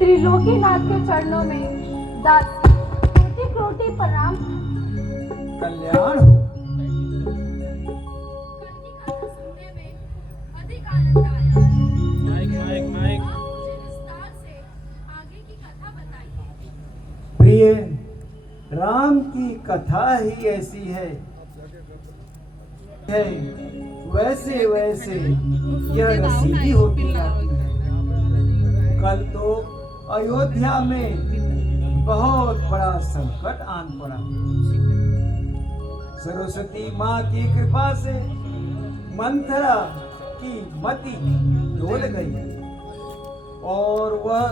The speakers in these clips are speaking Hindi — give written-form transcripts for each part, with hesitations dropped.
त्रिलोकीनाथ के चरणों में दासी कोटि कोटि प्रणाम। कल्याण हो। प्रिय, राम की कथा ही ऐसी है वैसे वैसे यह रसीदी होती जाती है। कल तो अयोध्या में बहुत बड़ा संकट आन पड़ा। सरस्वती माँ की कृपा से मंथरा की मति डोल गई और वह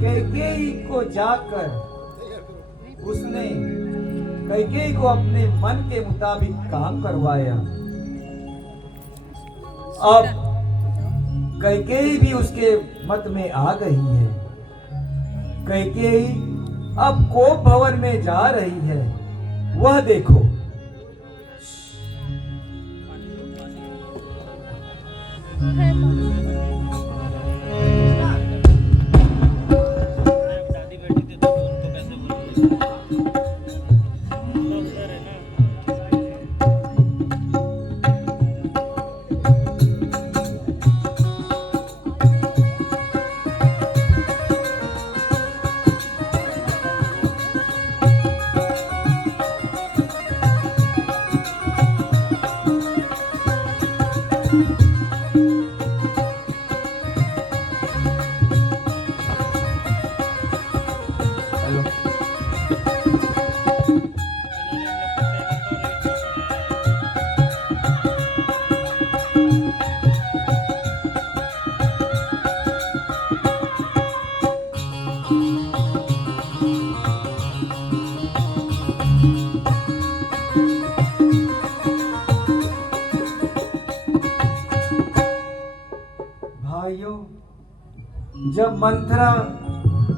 कैकेयी को जाकर उसने कैकेयी को अपने मन के मुताबिक काम करवाया। अब कैकेयी भी उसके मत में आ गई है। कैकेयी अब कोप भवन में जा रही है, वह देखो। जब मंथरा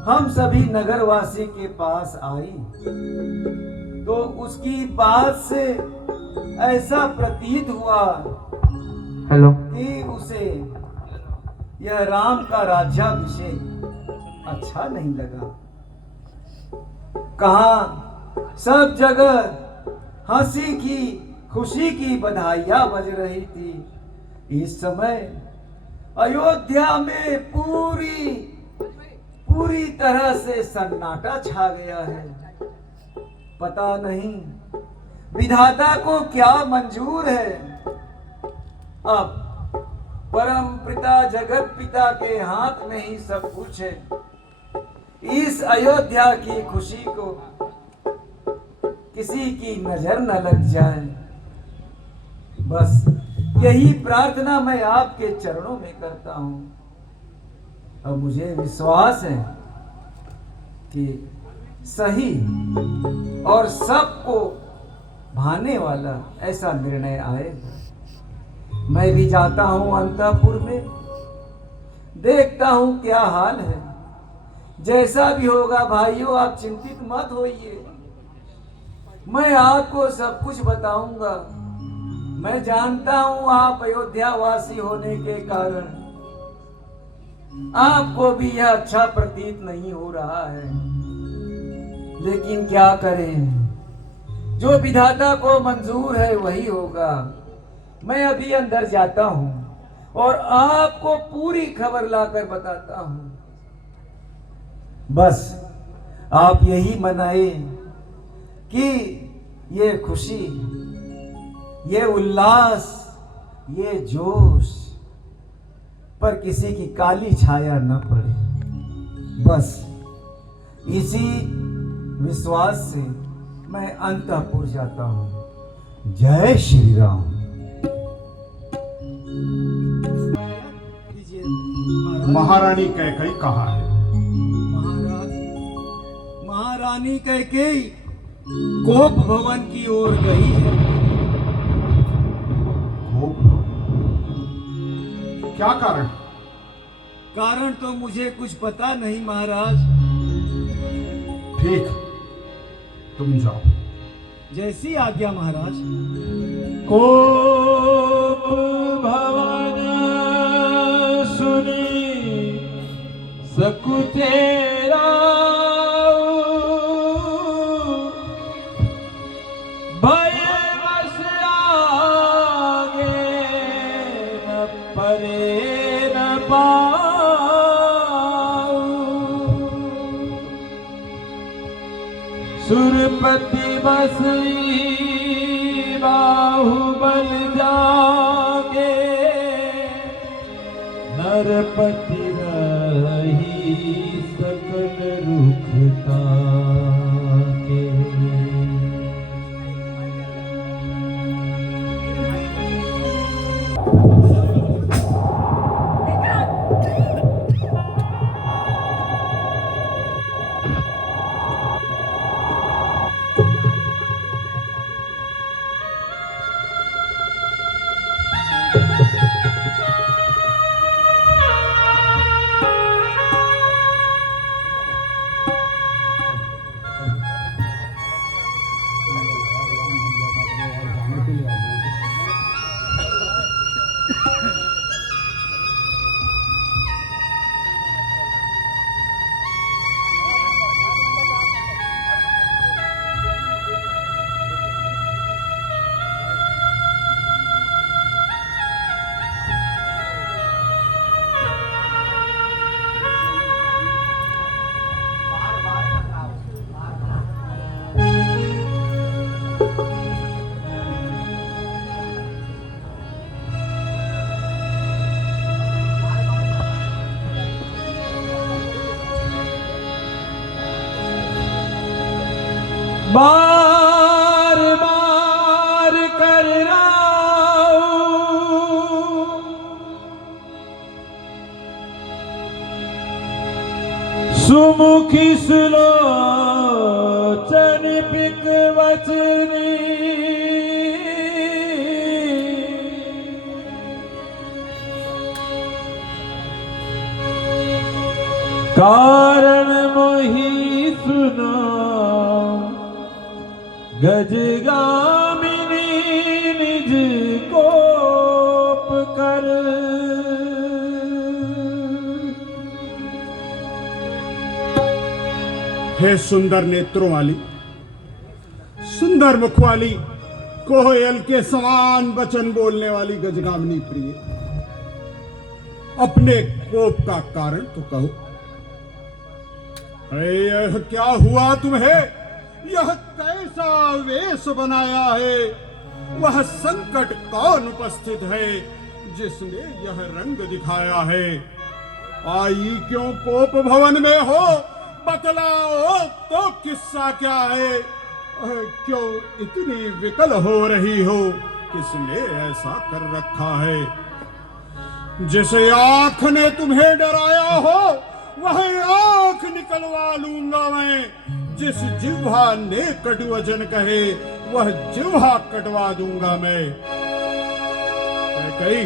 हम सभी नगरवासी के पास आई तो उसकी बात से ऐसा प्रतीत हुआ कि उसे यह राम का राज्याभिषेक अच्छा नहीं लगा। कहा सब जगह हंसी की खुशी की बधाइयां बज रही थी। इस समय अयोध्या में पूरी तरह से सन्नाटा छा गया है। पता नहीं विधाता को क्या मंजूर है। अब परम पिता जगत पिता के हाथ में ही सब कुछ है। इस अयोध्या की खुशी को किसी की नजर न लग जाए, बस यही प्रार्थना मैं आपके चरणों में करता हूं। अब मुझे विश्वास है कि सही और सबको भाने वाला ऐसा निर्णय आएगा। मैं भी जाता हूं अंतःपुर में, देखता हूं क्या हाल है। जैसा भी होगा भाइयों, आप चिंतित मत होइए, मैं आपको सब कुछ बताऊंगा। मैं जानता हूं आप अयोध्या वासी होने के कारण आपको भी यह अच्छा प्रतीत नहीं हो रहा है, लेकिन क्या करें, जो विधाता को मंजूर है वही होगा। मैं अभी अंदर जाता हूं और आपको पूरी खबर लाकर बताता हूं। बस आप यही मनाए कि ये खुशी, ये उल्लास, ये जोश पर किसी की काली छाया न पड़े। बस इसी विश्वास से मैं अंतःपुर जाता हूं। जय श्री राम। महारानी कैकेयी कहाँ है? महारानी कैकेयी कोप भवन की ओर गई है। कोप? क्या कारण? कारण तो मुझे कुछ पता नहीं महाराज। ठीक, तुम जाओ। जैसी आज्ञा महाराज। कोप भवन सुनी सकुचेरा, भय वश आगे न परे न पाऊं। सुरपति बसई बाहुबल जागे, नरपति रही सकल रुखता के। बार बार कर सुमुखी सुलोचन पिक वचनी, कारण मोहि सुनो गजगामिनी निज कोप कर। हे सुंदर नेत्रों वाली, सुंदर मुख वाली, कोयल के समान वचन बोलने वाली गजगामिनी प्रिय, अपने कोप का कारण तो कहो। यह क्या हुआ तुम्हें? यह कैसा वेश बनाया है? वह संकट कौन उपस्थित है जिसने यह रंग दिखाया है? आई क्यों कोप भवन में हो? बतलाओ तो किस्सा क्या है? क्यों इतनी विकल हो रही हो? किसने ऐसा कर रखा है? जिस आंख ने तुम्हें डराया हो वह आंख निकलवा लूंगा मैं। जिस जिह्वा ने कटु वचन कहे वह जिह्वा कटवा दूंगा मैं। कही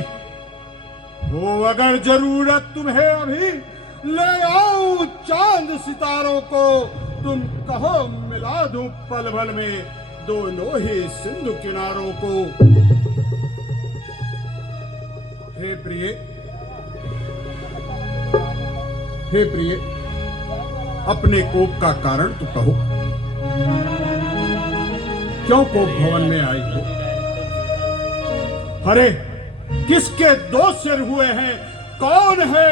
हो अगर जरूरत तुम्हें अभी ले आऊं चांद सितारों को, तुम कहो मिला दूं पल भर में दोनों ही सिंधु किनारों को। हे प्रिय, हे प्रिय, अपने कोप का कारण तो कहो। क्यों कोप भवन में आई हो? अरे किसके दो सिर हुए हैं? कौन है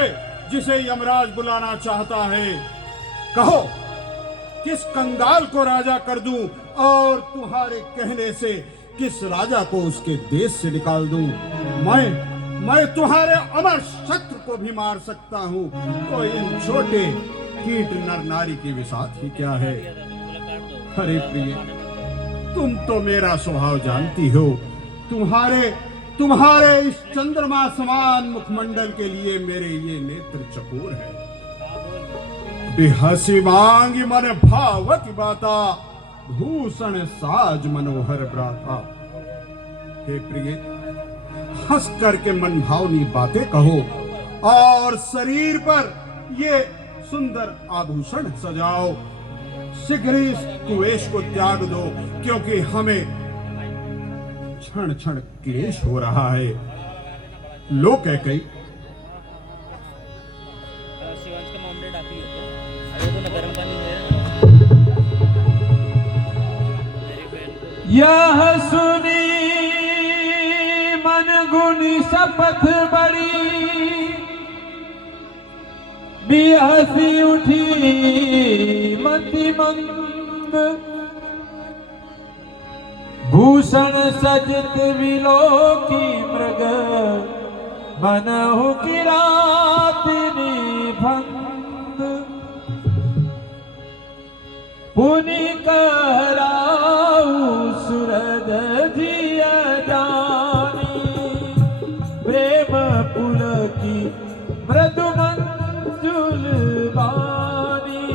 जिसे यमराज बुलाना चाहता है? कहो किस कंगाल को राजा कर दूं और तुम्हारे कहने से किस राजा को उसके देश से निकाल दूं? मैं तुम्हारे अमर शत्रु को भी मार सकता हूं, तो इन छोटे कीट नर नारी की विसात ही क्या है? अरे प्रिय, तुम तो मेरा स्वभाव जानती हो। तुम्हारे इस चंद्रमा समान मुखमंडल के लिए मेरे ये नेत्र चकोर है। हंसी मांगी मन भावती बाता, भूषण साज मनोहर ब्राता। हे प्रिय, हंस करके मन भावनी बातें कहो और शरीर पर ये सुंदर आभूषण सजाओ। शीघ्र इस कुवेश को त्याग दो, क्योंकि हमें क्षण क्षण क्लेश हो रहा है। लो कैकई, यह सुनी मन गुनी शपथ बड़ी, बिहसी उठी मति मंद। भूषण सजित विलोकी मृग, मनहु किरातिनी भंग। पुनि कहराऊ सुरद जिया जानी, प्रेम पुलकी मृदु मंजुल बानी।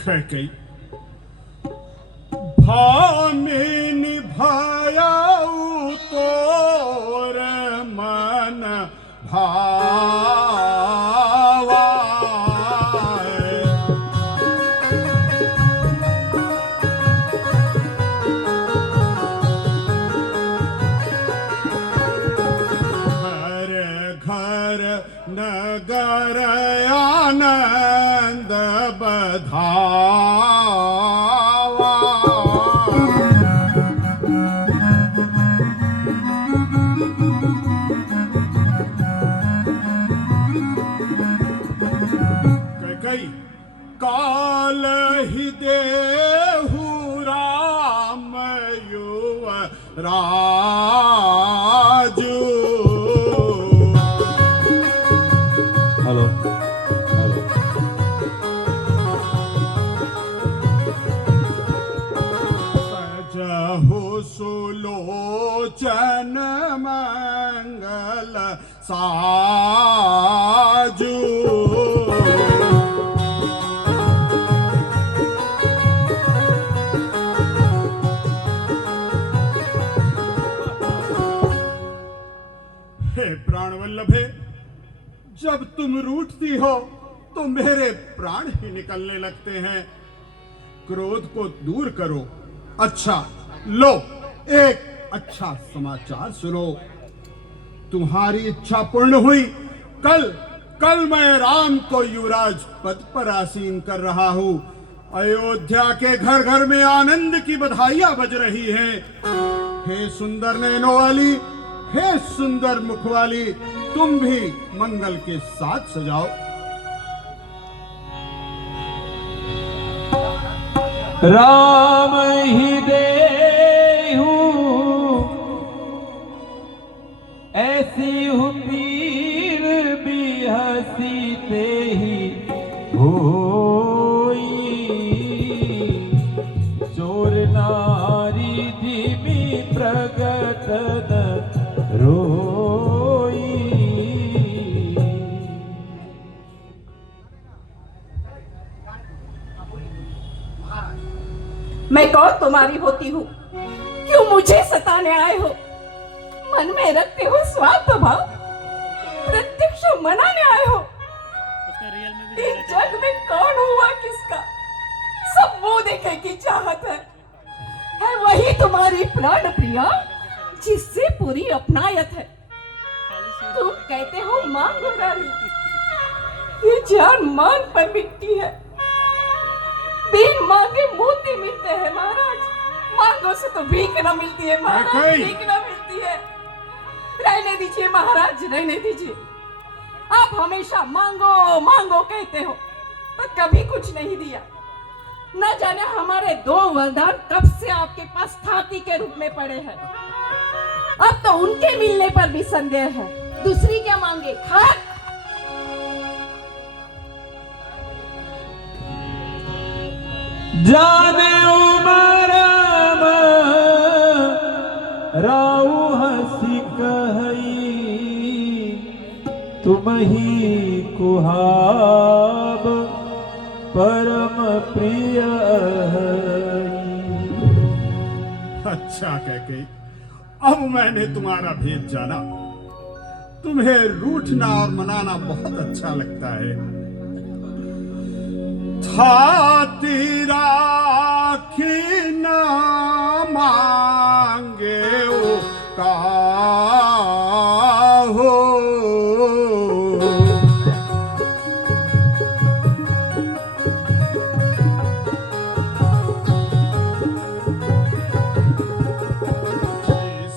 कैकई, भामी निभायाऊ तोर मन भावा। घर घर नगर आनंद बधावा। काल ही देहु राम युवराजु। हेलो सजहु सुलोचन मंगल साजु। प्राण वल्लभे, जब तुम रूठती हो तो मेरे प्राण ही निकलने लगते हैं। क्रोध को दूर करो। अच्छा लो, एक अच्छा समाचार सुनो। तुम्हारी इच्छा पूर्ण हुई। कल कल मैं राम को युवराज पद पर आसीन कर रहा हूँ। अयोध्या के घर घर में आनंद की बधाइयां बज रही हैं। हे सुंदर नैनों वाली, हे सुंदर मुख वाली, तुम भी मंगल के साथ सजाओ। राम ही देहु ऐसी हूँ पीर भी हसी ते ही होई, चोर नारी धीमी प्रगट न रोई। मैं कौन तुम्हारी होती हूँ? क्यों मुझे सताने आए हो? मन में रखते हो स्वार्थ भाव, प्रत्यक्ष मनाने आए हो। इस जग में कौन हुआ किसका, सब वो देखे की चाहत है वही तुम्हारी प्राण प्रिया, जिससे पूरी अपनायत है। तुम कहते हो मांगो रानी, ये जान मान पर मिट्टी है। बिन मांगे मोती मिलते हैं महाराज, मांगो से तो भीख न मिलती है महाराज, भीख न मिलती है। रहने दीजिए महाराज, रहने दीजिए। आप हमेशा मांगो मांगो कहते हो, पर कभी कुछ नहीं दिया। न जाने हमारे 2 वरदान कब से आपके पास थाती के रूप में पड़े हैं। अब तो उनके मिलने पर भी संदेह है। दूसरी क्या मांगे? खाक। जाने उमरम राउ हसी कहई, तुम ही कुहाब परम प्रिय हई। अच्छा कहके अब मैंने तुम्हारा भेद जाना। तुम्हें रूठना और मनाना बहुत अच्छा लगता है। थाती राखी न मांगे ओ काहो,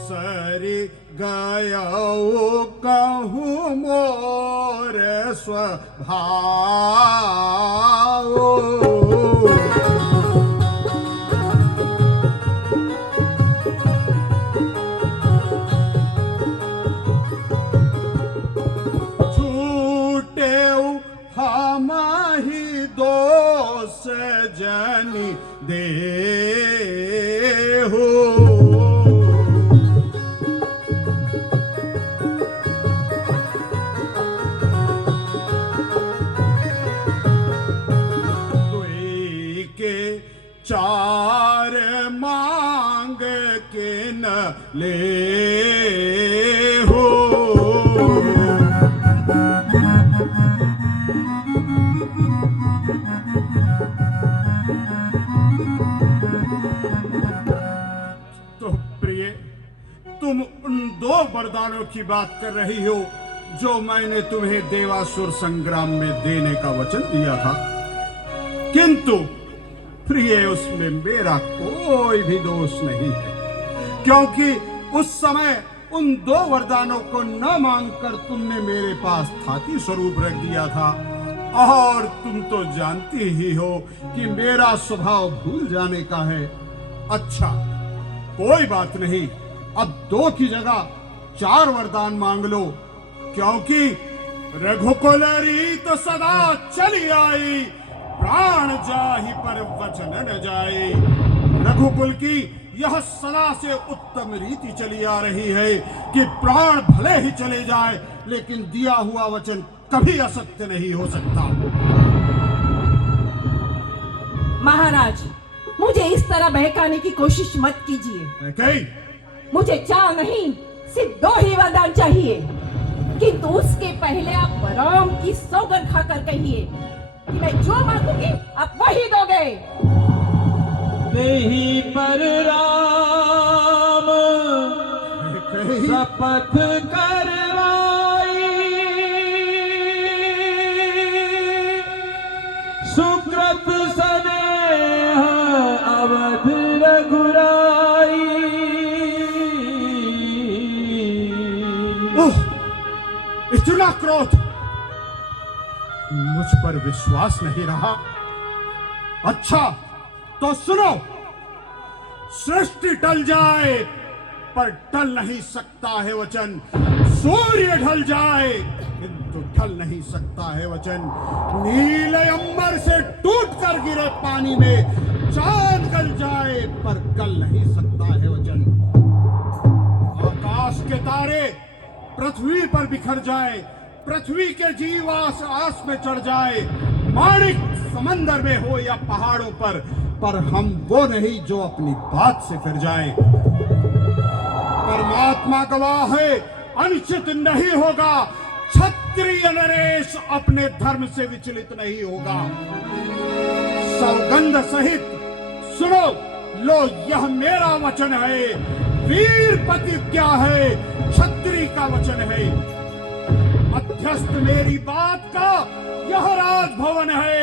सरी गया कहूँ मोर स्वभाव। छूटे हम ही दोष जनी दे हो, चार मांग के न ले हो। तो प्रिय, तुम उन 2 वरदानों की बात कर रही हो जो मैंने तुम्हें देवासुर संग्राम में देने का वचन दिया था, किंतु प्रिय उसमें मेरा कोई भी दोष नहीं है, क्योंकि उस समय उन 2 वरदानों को न मांगकर तुमने मेरे पास थाती स्वरूप रख दिया था। और तुम तो जानती ही हो कि मेरा स्वभाव भूल जाने का है। अच्छा, कोई बात नहीं, अब 2 की जगह 4 वरदान मांग लो, क्योंकि रघुकुल रीत सदा चली आई, प्राण जाहि पर वचन न जाए। रघुकुल की यह सदा से उत्तम रीति चली आ रही है कि प्राण भले ही चले जाए, लेकिन दिया हुआ वचन कभी असत्य नहीं हो सकता। महाराज, मुझे इस तरह बहकाने की कोशिश मत कीजिए। मुझे 4 नहीं, सिर्फ 2 ही वरदान चाहिए, किंतु उसके पहले आप राम की सौगंध खाकर कहिए कि मैं जो मांगूंगी आप वही दोगे। नहीं पर राम शपथ करवाई, सुरत स्नेह अवध रघुराई। ओह, इतना क्रोध! मुझ पर विश्वास नहीं रहा। अच्छा तो सुनो, सृष्टि टल जाए पर टल नहीं सकता है वचन। सूर्य ढल जाए किंतु ढल नहीं सकता है वचन। नीले अंबर से टूट कर गिरे पानी में, चांद गल जाए पर गल नहीं सकता है वचन। आकाश के तारे पृथ्वी पर बिखर जाए, पृथ्वी के जीव आस में चढ़ जाए, माणिक समंदर में हो या पहाड़ों पर हम वो नहीं जो अपनी बात से फिर जाए। परमात्मा गवाह है, अनिश्चित नहीं होगा। क्षत्रिय नरेश अपने धर्म से विचलित नहीं होगा। सौगंध सहित सुनो, लो यह मेरा वचन है। वीर प्रतिज्ञा है, क्षत्रिय का वचन है। मध्यस्थ मेरी बात का यह राजभवन है।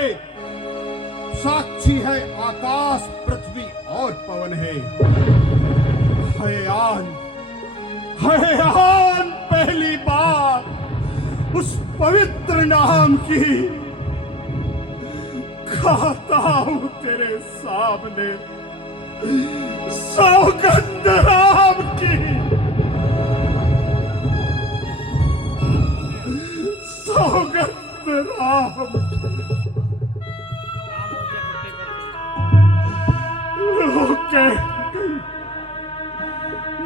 साक्षी है आकाश, पृथ्वी और पवन है। हयान पहली बार उस पवित्र नाम की खाता हूं तेरे सामने। सौगंध राम की, सौगंध राम की।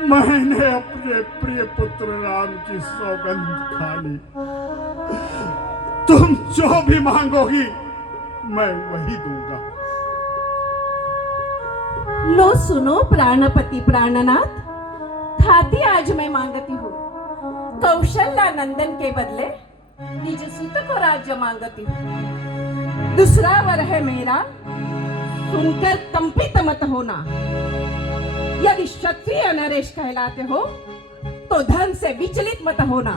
मैंने अपने प्रिय पुत्र राम की सौगंध खा ली। तुम जो भी मांगोगी मैं वही दूंगा। लो सुनो प्राणपति प्राणनाथ, खाती आज मैं मांगती हूँ। कौशल्या नंदन के बदले निज सुत को राज्य मांगती हूँ। दूसरा वर है मेरा, सुनकर कंपित मत होना। यदि क्षत्रिय नरेश कहलाते हो तो धर्म से विचलित मत होना।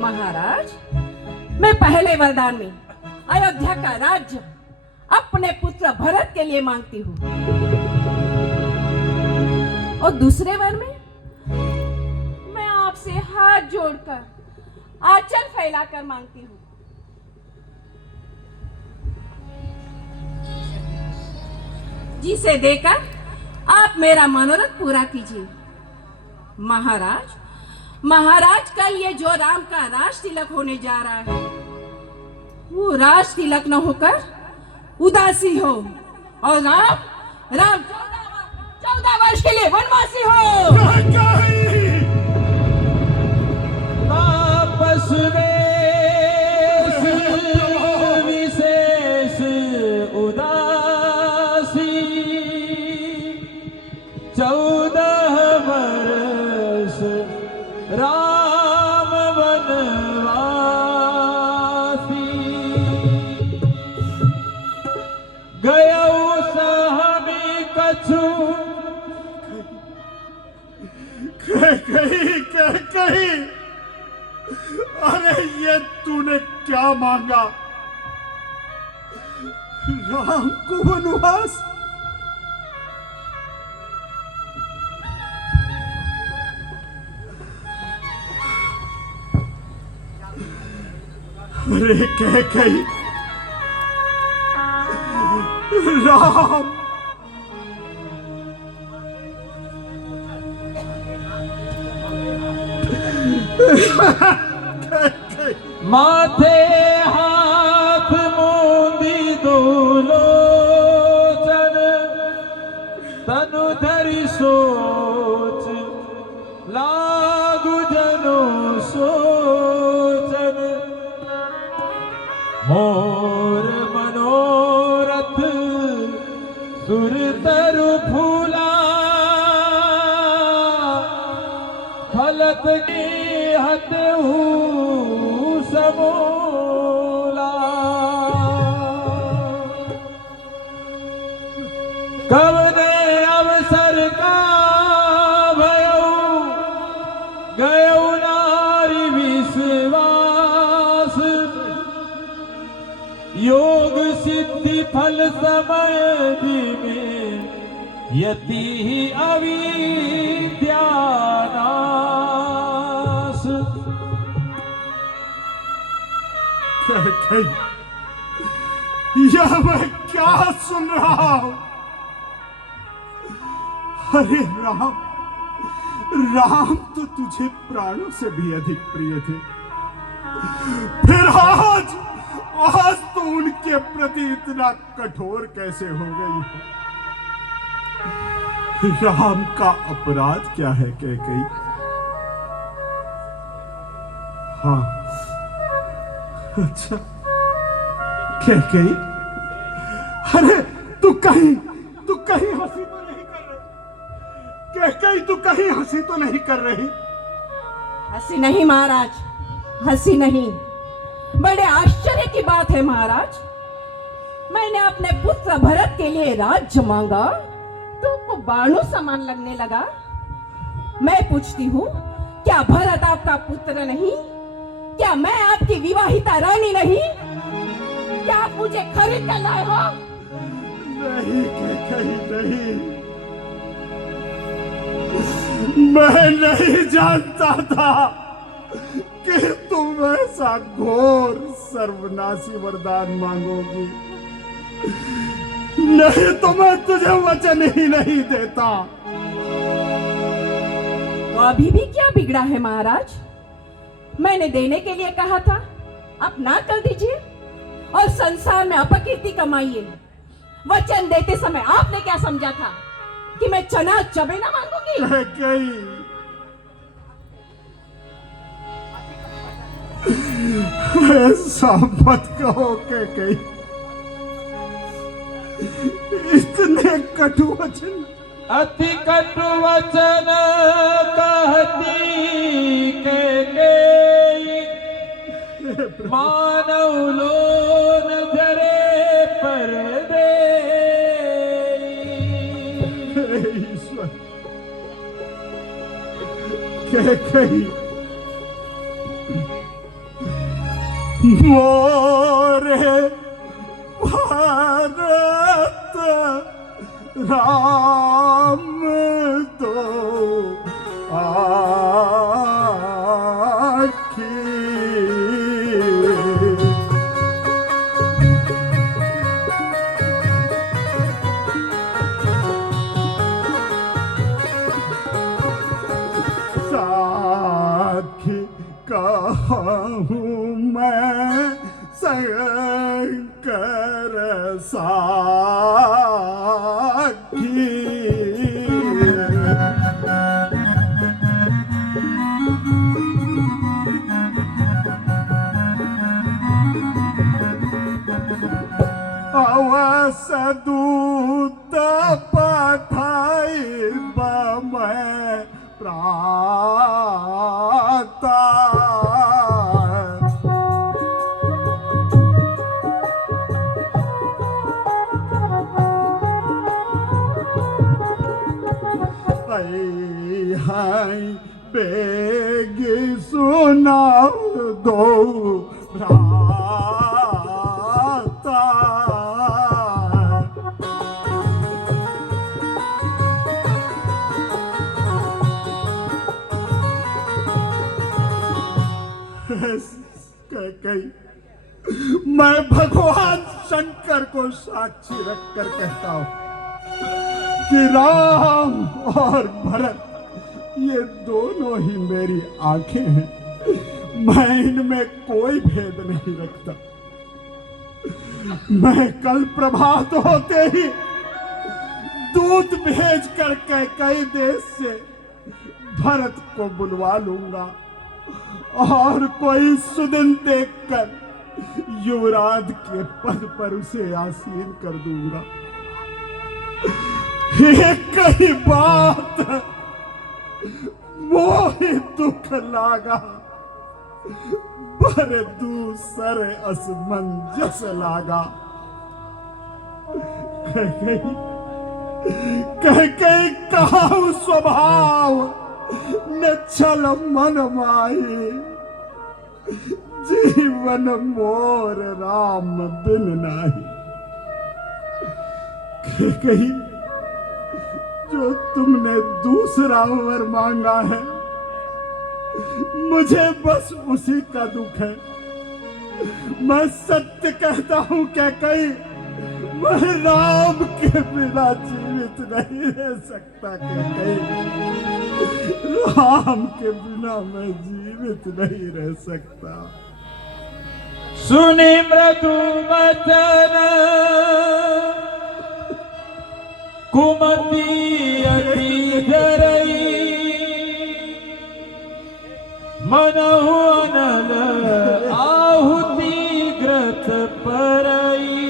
महाराज, मैं पहले वरदान में अयोध्या का राज्य अपने पुत्र भरत के लिए मांगती हूँ, और दूसरे वर में मैं आपसे हाथ जोड़कर आंचल फैलाकर मांगती हूँ। जिसे देकर आप मेरा मनोरथ पूरा कीजिए। महाराज, महाराज कल ये जो राम का राज तिलक होने जा रहा है, वो राज तिलक न होकर उदासी हो, और राम 14 वर्ष के लिए वनवासी हो। वापस विशेष उदासी, 14 वर्ष राम वनवासी। गयौ सहमी कछु कहीं। अरे ये तूने क्या मांगा? राम को वनवास? अरे कहीं राम माथे हाथ मूंदी दोलोचन, तनु धरि सोच लागु जनो सोचन। मोर मनोरथ सुर तरु फूला, फलत की हत समूला। कवने अवसर का भयऊ, गयऊ नारी विश्वास। योग सिद्धि फल समय में यति ही अविद्यानाश। यह मैं क्या सुन रहा हूं? अरे राम, राम तो तुझे प्राणों से भी अधिक प्रिय थे, फिर आज तो उनके प्रति इतना कठोर कैसे हो गई है? राम का अपराध क्या है कैकेयी? हाँ, अच्छा कैकेयी, अरे तू कहीं हंसी तो नहीं कर रही? कैकेयी, तू कहीं हंसी तो नहीं कर रही? हंसी नहीं महाराज, हंसी नहीं। बड़े आश्चर्य की बात है महाराज, मैंने अपने पुत्र भरत के लिए राज्य मांगा तो वो बाणु समान लगने लगा। मैं पूछती हूँ, क्या भरत आपका पुत्र नहीं? क्या मैं आपकी विवाहिता रानी नहीं? क्या आप मुझे खरीद कर लाए हो? नहीं कैकेयी, नहीं, मैं नहीं जानता था कि तुम ऐसा घोर सर्वनाशी वरदान मांगोगी। नहीं तो मैं तुझे वचन ही नहीं देता। तो अभी भी क्या बिगड़ा है महाराज? मैंने देने के लिए कहा था, आप ना कर दीजिए और संसार में अपकीर्ति कमाइए। वचन देते समय आपने क्या समझा था कि मैं चना चबेना मांगूंगी? कैकेयी, ऐसा मत कहो कैकेयी, इतने कटु वचन, अति कटु वचन कहती कैकेयी, मानव लोन जरे पर दे। ईश्वर, कैकेयी, मोरे भारत राम तो आखी। साखी कहूँ मैं शंकर साखी। अवसदूत पठाई मैं प्राता। हाय बेग सुनाओ दो भ्राता। कैकेयी, मैं भगवान शंकर को साक्षी रखकर कहता हूं कि राम और भरत ये दोनों ही मेरी आंखें हैं। मैं इनमें कोई भेद नहीं रखता। मैं कल प्रभात होते ही दूत भेज कर कैकेयी देश से भरत को बुलवा लूंगा और कोई सुदिन देखकर युवराज के पद पर उसे आसीन कर दूंगा। एक ही बात मोहि दुख लागा, पर दूसर असमंजस लागा। कैकेयी कहूँ स्वभाव न छल मन माही, जीवन मोर राम बिन नाही। कहीं जो तुमने दूसरा वर मांगा है, मुझे बस उसी का दुख है। मैं सत्य कहता हूं क्या कहीं मैं राम के बिना जीवित नहीं रह सकता, क्या कहीं राम के बिना मैं जीवित नहीं रह सकता। सुनि मृदु वचन कुमति अति जरई, मनहु अनल आहुति ग्रत परई।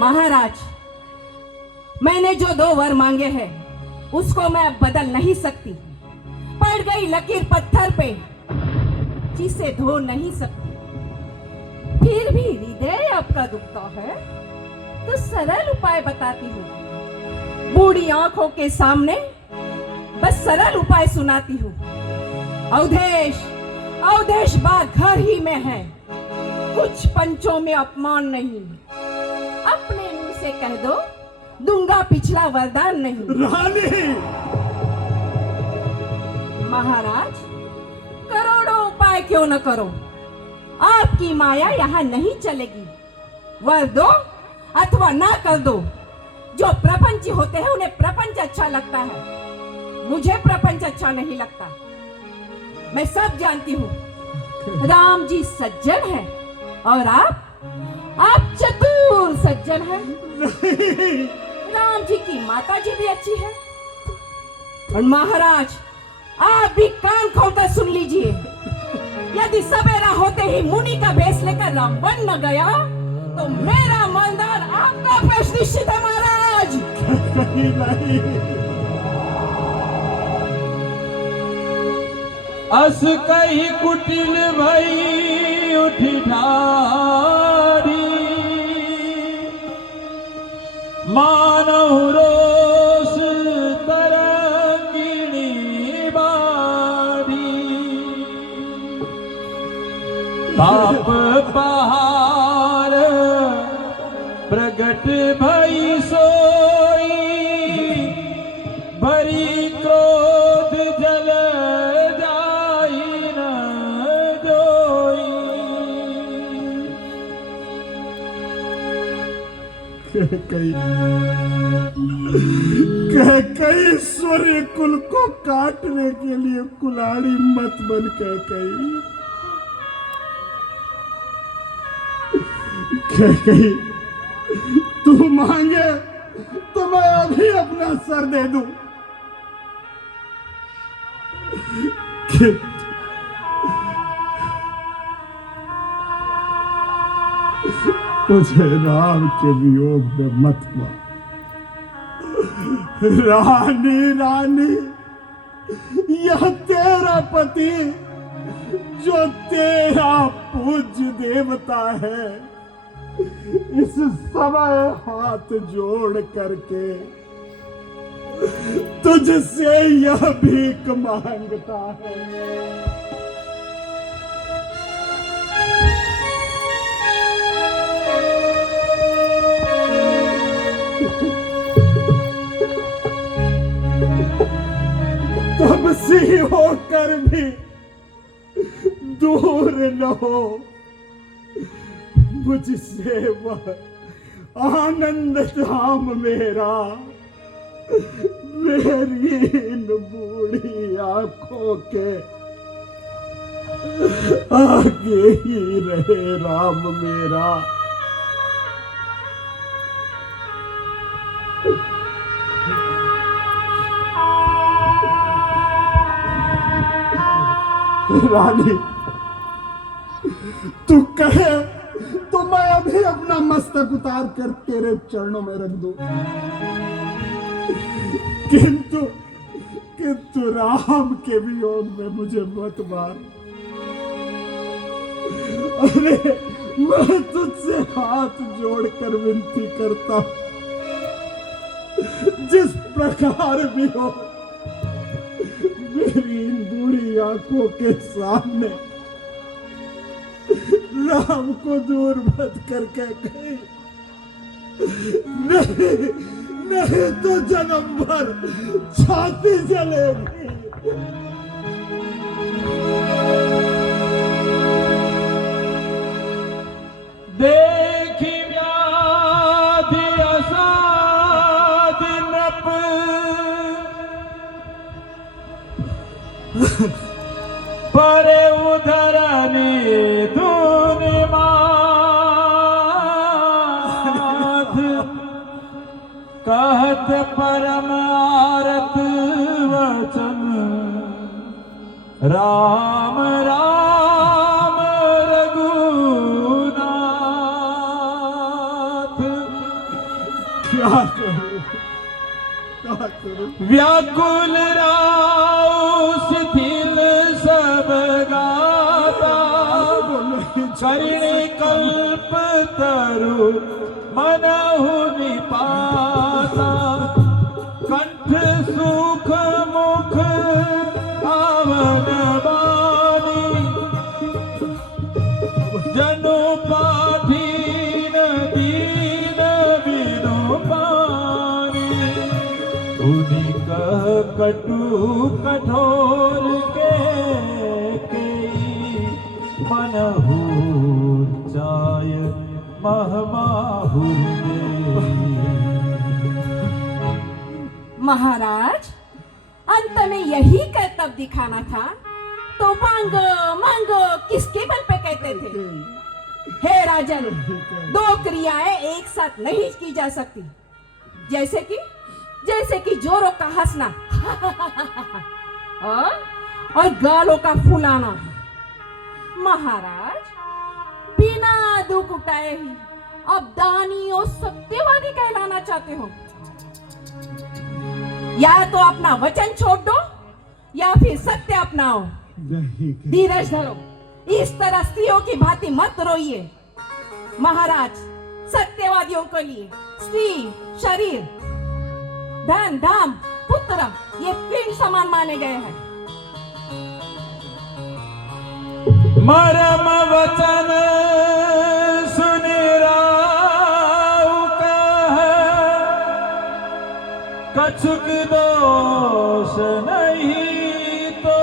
महाराज, मैंने जो 2 वर मांगे हैं उसको मैं अब बदल नहीं सकती। पड़ गई लकीर पत्थर पे जिसे धो नहीं सकती। फिर भी हृदय आपका दुखता है तो सरल उपाय बताती हूँ। बूढ़ी आंखों के सामने बस सरल उपाय सुनाती हूँ। अवधेश, अवधेश बात घर ही में है, कुछ पंचों में अपमान नहीं। अपने मुंह से कह दो, दूंगा पिछला वरदान नहीं। रानी! महाराज, करोड़ों उपाय क्यों न करो, आपकी माया यहाँ नहीं चलेगी। वर दो अथवा ना कर दो। जो प्रपंची होते हैं उन्हें प्रपंच अच्छा लगता है, मुझे प्रपंच अच्छा नहीं लगता। मैं सब जानती हूँ। राम जी सज्जन है और आप चतुर सज्जन हैं। राम जी की माता जी भी अच्छी है। और महाराज, आप भी कान खोलकर सुन लीजिए। यदि सवेरा होते ही मुनि का भेष लेकर राम बन न गया तो मेरा मानदान आपका पेश निश्चित है महाराज। अस कही कुटिल भई उठी ठाड़ी, मानहु रोष तरंगिणी बाड़ी। पाप पहाड़ प्रगट भई सोई, भरी क्रोध जल जाई न जोई। कई सूर्य कुल को काटने के लिए कुल्हाड़ी मत बन कहीं तू मांगे तो मैं अभी अपना सर दे दूं। मुझे राम के वियोग में मत मार। रानी रानी, यह तेरा पति जो तेरा पूज्य देवता है, इस समय हाथ जोड़ करके तुझसे यह भीख मांगता है। तब से होकर भी दूर न हो मुझसे वह आनंद धाम मेरा, मेरी इन बूढ़ी आंखों के आगे ही रहे राम मेरा। रानी, तू कहे तो मैं अभी अपना मस्तक उतार कर तेरे चरणों में रख दूं, किंतु राम के वियोग में मुझे मत मार। अरे मैं तुझसे हाथ जोड़कर विनती करता हूं, जिस प्रकार भी हो मेरी इन बूढ़ी आंखों के सामने राम को दूर मत करके कहीं नहीं नहीं तो जन्म भर छाती जलेगी। देखी व्याधि असाधि नप परे उधरने धुनि माथ कहत परम आरत वचन राम राम रघुनाथ। क्या करूं क्या करूं? व्याकुल राव शिथिल सब गाता करिणे कल्प तरु मनहु निपाता। कंठ सुख मुख आवन बानी जनु पाठीन दीन बिनु पानी। उन्हीं कह कटु कठोर के मनहु चाय महमाहुर महाराज, अंत में यही कर्तव्य दिखाना था तो मांगो मांगो किसके बल पे कहते थे? हे राजन, दो क्रियाएं एक साथ नहीं की जा सकती, जैसे कि जोरों का हंसना और गालों का फुलाना। महाराज, बिना दुख उठाए ही अब दानी और सत्यवादी कहलाना चाहते हो? या तो अपना वचन छोड़ दो या फिर सत्य अपनाओ। धीरज धरो, इस तरह स्त्रियों की भांति मत रोइए। महाराज, सत्यवादियों के लिए स्त्री, शरीर, धन, धाम, पुत्र ये पिंड समान माने गए हैं। मरम वचन सुनि राउ कहे कछुक दोष नहीं तो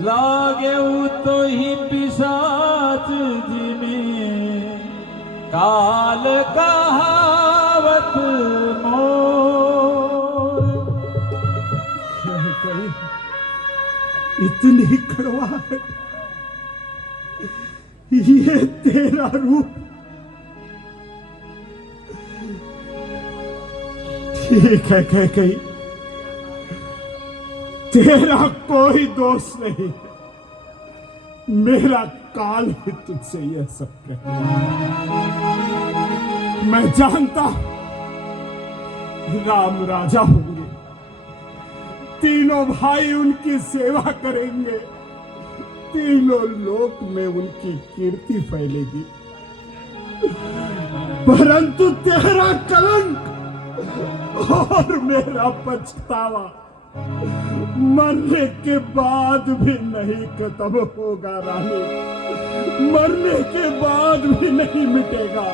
लागे तो ही पिशाच जिमी काल कहावत मोर। इतनी कड़वाहट, ये तेरा रूप। ठीक है कहीं तेरा कोई दोष नहीं, मेरा काल ही तुझसे यह सब कहता। मैं जानता राम राजा होंगे, तीनों भाई उनकी सेवा करेंगे, तीनों लोक में उनकी कीर्ति फैलेगी। परंतु तेरा कलंक और मेरा पछतावा मरने के बाद भी नहीं खत्म होगा रानी, मरने के बाद भी नहीं मिटेगा।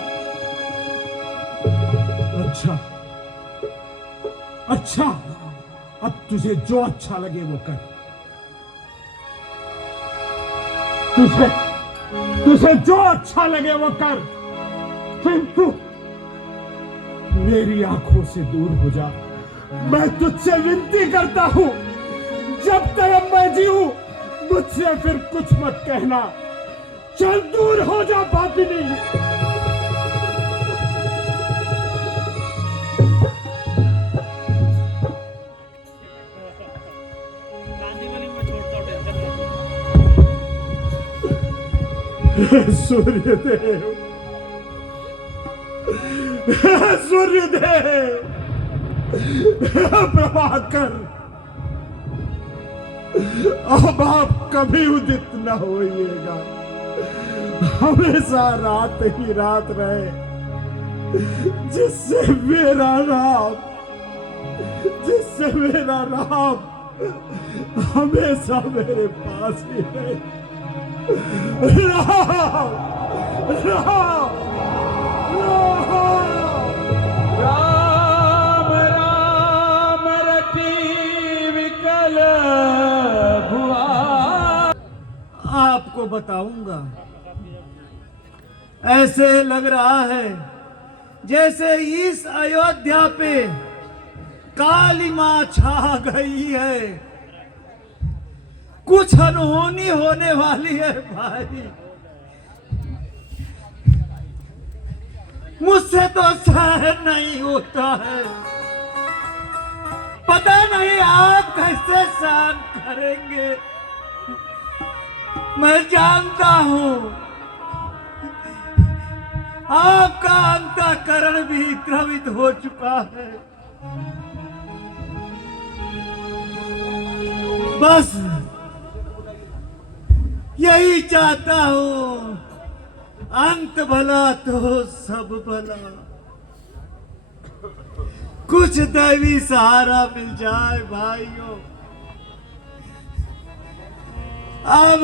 अच्छा, अब तुझे जो अच्छा लगे वो कर। तुझे जो अच्छा लगे वो कर, किंतु मेरी आंखों से दूर हो जा। मैं तुझसे विनती करता हूं, जब तक मैं जीऊं मुझसे फिर कुछ मत कहना। चल दूर हो जा पापिनी। सूर्यदेव, सूर्यदेव, प्रभाकर, अब आप कभी उदित न होइएगा, हमेशा रात ही रात रहे, जिससे मेरा राम हमेशा मेरे पास ही है। राम, राम राम रटी विकल भुआ। आपको बताऊंगा, ऐसे लग रहा है जैसे इस अयोध्या पे काली मां छा गई है। कुछ अनहोनी होने वाली है भाई। मुझसे तो सहन नहीं होता है। पता नहीं आप कैसे सहन करेंगे। मैं जानता हूं आपका अंतःकरण भी द्रवित हो चुका है। बस यही चाहता हूं, अंत भला तो सब भला। कुछ दैवी सहारा मिल जाए भाइयों। अब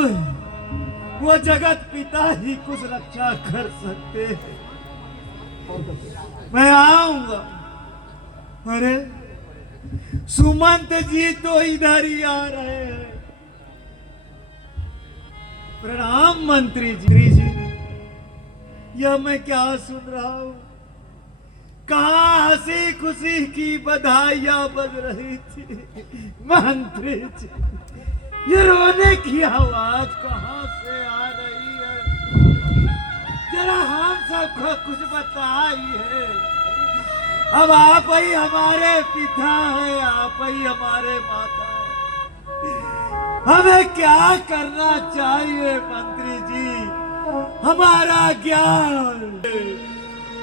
वो जगत पिता ही कुछ रक्षा कर सकते हैं। मैं आऊंगा। अरे सुमंत जी तो इधर ही आ रहे हैं। प्रणाम मंत्री जी। यह मैं क्या सुन रहा हूं? कहां हंसी खुशी की बधाइयां बज रही थी। मंत्री जी, ये रोने की आवाज कहां से आ रही है? जरा हम सबको कुछ बताइए। अब आप ही हमारे पिता हैं, आप ही हमारे माता हैं। हमें क्या करना चाहिए मंत्री जी? हमारा ज्ञान,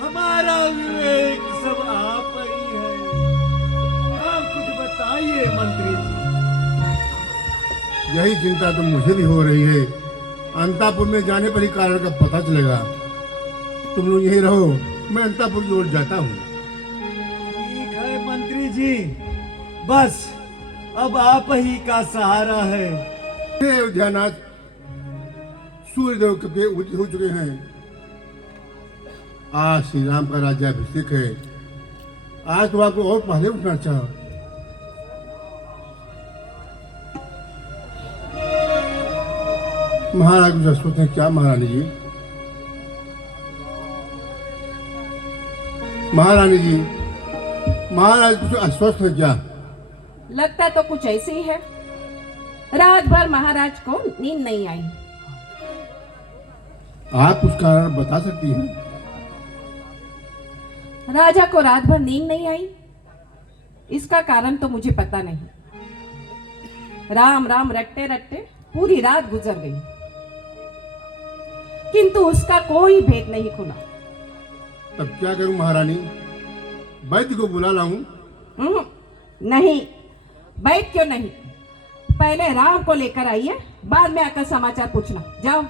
हमारा विवेक सब आप ही है। आप कुछ बताइए मंत्री जी। यही चिंता तो मुझे भी हो रही है। अंतापुर में जाने पर ही कारण का पता चलेगा। तुम लोग यही रहो, मैं अंतापुर की ओर जाता हूँ। ठीक है मंत्री जी, बस अब आप ही का सहारा है। अयोध्यानाथ सूर्यदेव के उदित हो चुके हैं। आज श्री राम का राज्याभिषेक है। आज तो आपको और पहले उठना चाहा। महाराज कुछ अस्वस्थ है क्या महारानी जी? महारानी जी, महाराज कुछ अस्वस्थ है क्या? लगता तो कुछ ऐसे ही है। रात भर महाराज को नींद नहीं आई। आप कुछ कारण बता सकती हैं? राजा को रात भर नींद नहीं आई, इसका कारण तो मुझे पता नहीं। राम राम रटते रटते पूरी रात गुजर गई, किंतु उसका कोई भेद नहीं खुला। तब क्या करूं महारानी? वैद्य को बुला लाऊं? नहीं, बैठ क्यों नहीं। पहले राम को लेकर आइए, बाद में आकर समाचार पूछना। जाओ।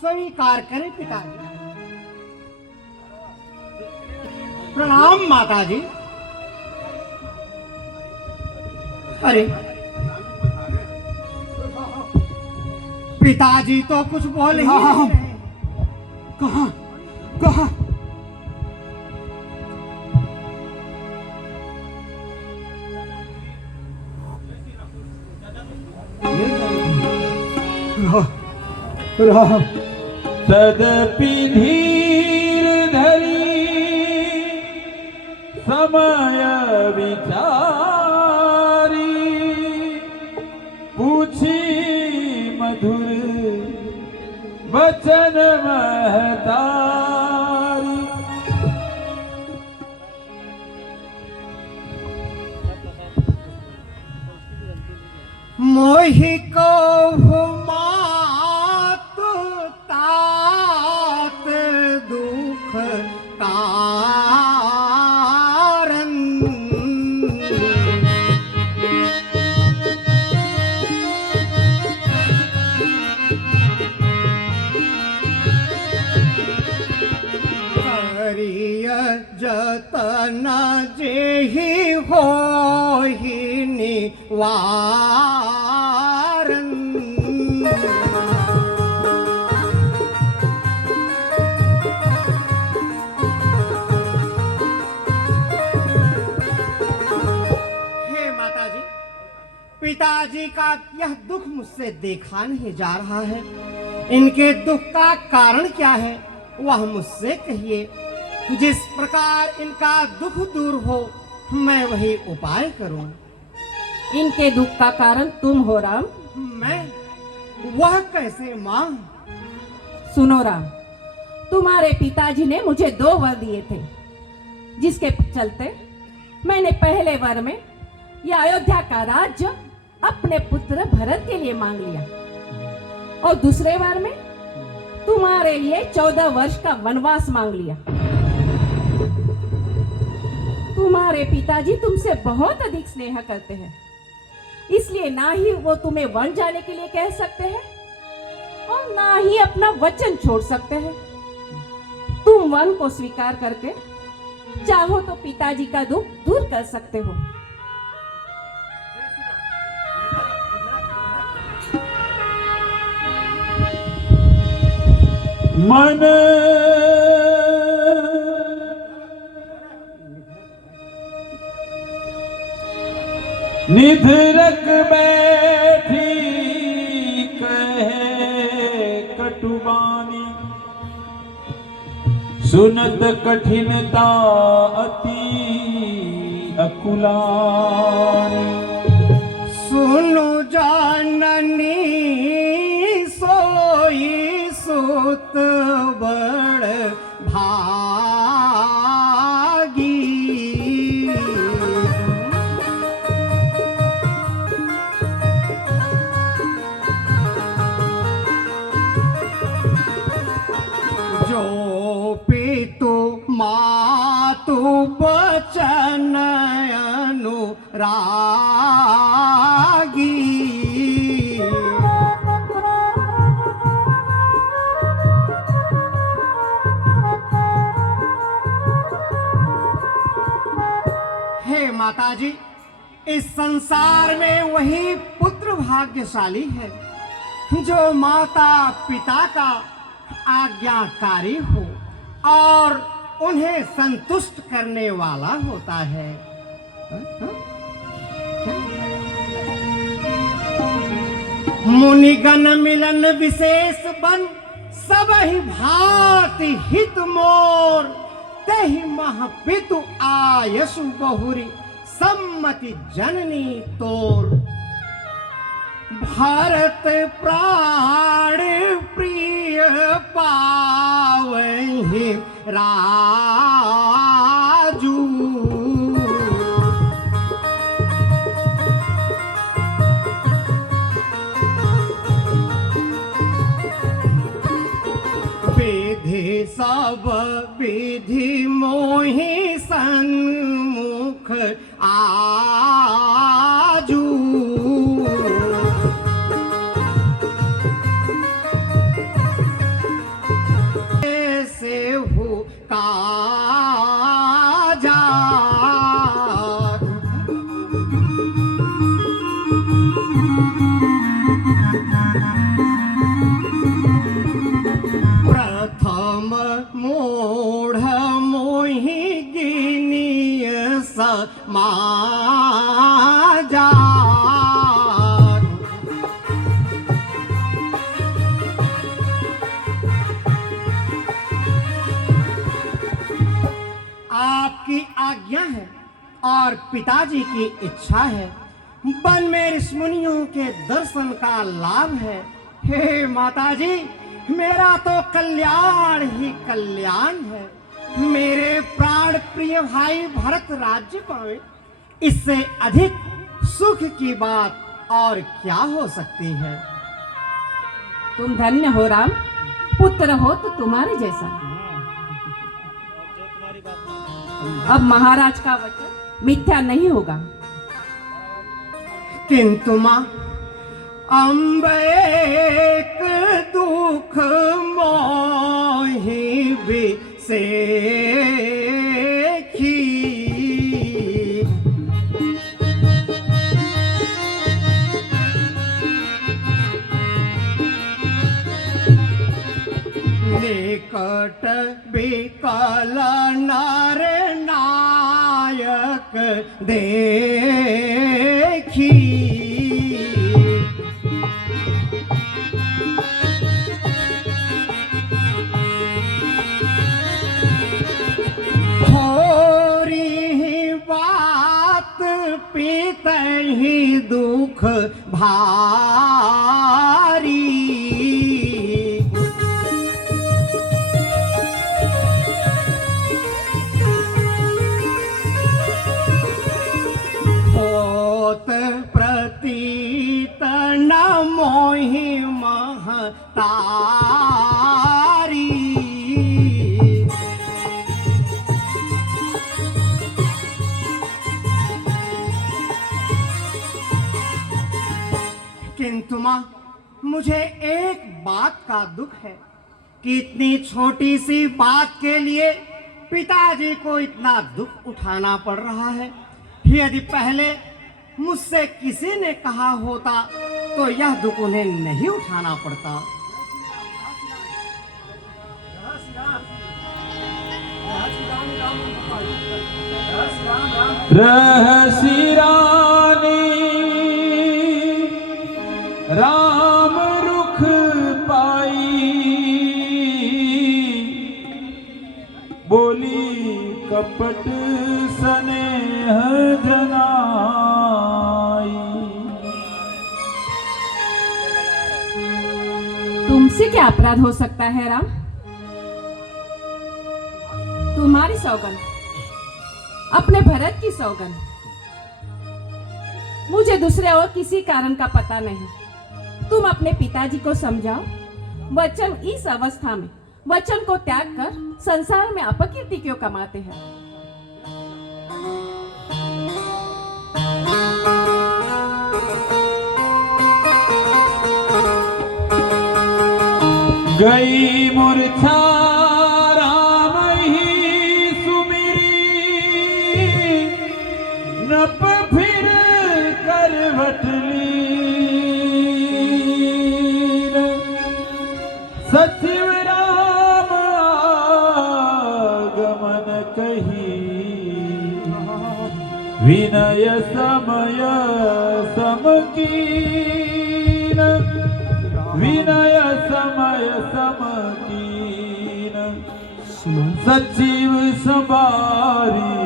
स्वीकार करें पिताजी। प्रणाम माताजी। अरे पिताजी तो कुछ बोल ही नहीं रहे। कहाँ कहाँ? राम तदपि धीर धरी समय विचारी पूछी मधुर वचन महतारी। मोहि को मातु तात दुख तारन। करिय जतन जेहि होहि नि वारन। हे माताजी, पिताजी का यह दुख मुझसे देखा नहीं जा रहा है। इनके दुख का कारण क्या है वह मुझसे कहिए। जिस प्रकार इनका दुख दूर हो मैं वही उपाय करूं। इनके दुख का कारण तुम हो राम। मैं? वह कैसे मां? सुनो राम, तुम्हारे पिताजी ने मुझे 2 वर दिए थे, जिसके चलते मैंने पहले वर में यह अयोध्या का राज्य अपने पुत्र भरत के लिए मांग लिया, और दूसरे वर में तुम्हारे लिए 14 वर्ष का वनवास मांग लिया। तुम्हारे पिताजी तुमसे बहुत अधिक स्नेह करते हैं, इसलिए ना ही वो तुम्हें वन जाने के लिए कह सकते हैं और ना ही अपना वचन छोड़ सकते हैं। तुम वन को स्वीकार करके चाहो तो पिताजी का दुख दूर कर सकते हो। मन निधरक बैठी कहे कटुबानी, सुनत कठिनता अति अकुलानी। सुनो जाननी सोई सुत बड़ भागी। जो पितु मातु बचन अनुरागी। हे माताजी, इस संसार में वही पुत्र भाग्यशाली है जो माता पिता का आज्ञाकारी हो और उन्हें संतुष्ट करने वाला होता है। मुनिगण मिलन विशेष बन, सब ही भांति हित मोर। तहि महपितु आयसु बहुरी, सम्मति जननी तोर। भारत प्राण प्रिय पावहि राजू। विधि सब विधि मोहि सन्मुख आजू। से हो काजा। प्रथम मूढ़ मोहि गिनिय समाजा। आपकी आज्ञा है और पिताजी की इच्छा है, वन में ऋषिमुनियों के दर्शन का लाभ है। हे माताजी, मेरा तो कल्याण ही कल्याण है। मेरे प्राण प्रिय भाई भरत राज्य पावे, इससे अधिक सुख की बात और क्या हो सकती है। तुम धन्य हो राम, पुत्र हो तो तुम्हारे जैसा। अब महाराज का वचन मिथ्या नहीं होगा। किंतु मां, अम्ब एक दुख मोहि बिसेखी। कपट बिकल नर नायक देखी। थोरी बात पीते ही दुख भारी। होत प्रतीत न मोहि महतारी। किंतु माँ, मुझे एक बात का दुख है कि इतनी छोटी सी बात के लिए पिताजी को इतना दुख उठाना पड़ रहा है। यदि पहले मुझसे किसी ने कहा होता तो यह दुख उन्हें नहीं उठाना पड़ता। रहसी रानी राम रुख पाई, बोली कपट स्नेह जनाई। तुमसे क्या अपराध हो सकता है राम? तुम्हारी सौगंध, अपने भरत की सौगंध, मुझे दूसरे और किसी कारण का पता नहीं। तुम अपने पिताजी को समझाओ। वचन इस अवस्था में वचन को त्याग कर संसार में अपकीर्ति क्यों कमाते हैं? गई मूर्छा राम ही सुमिरी, नप फिर करवट लीन। सचिव राम आगमन कही, विनय समय समकीन। विनय समय समकीन, सचिव सवारी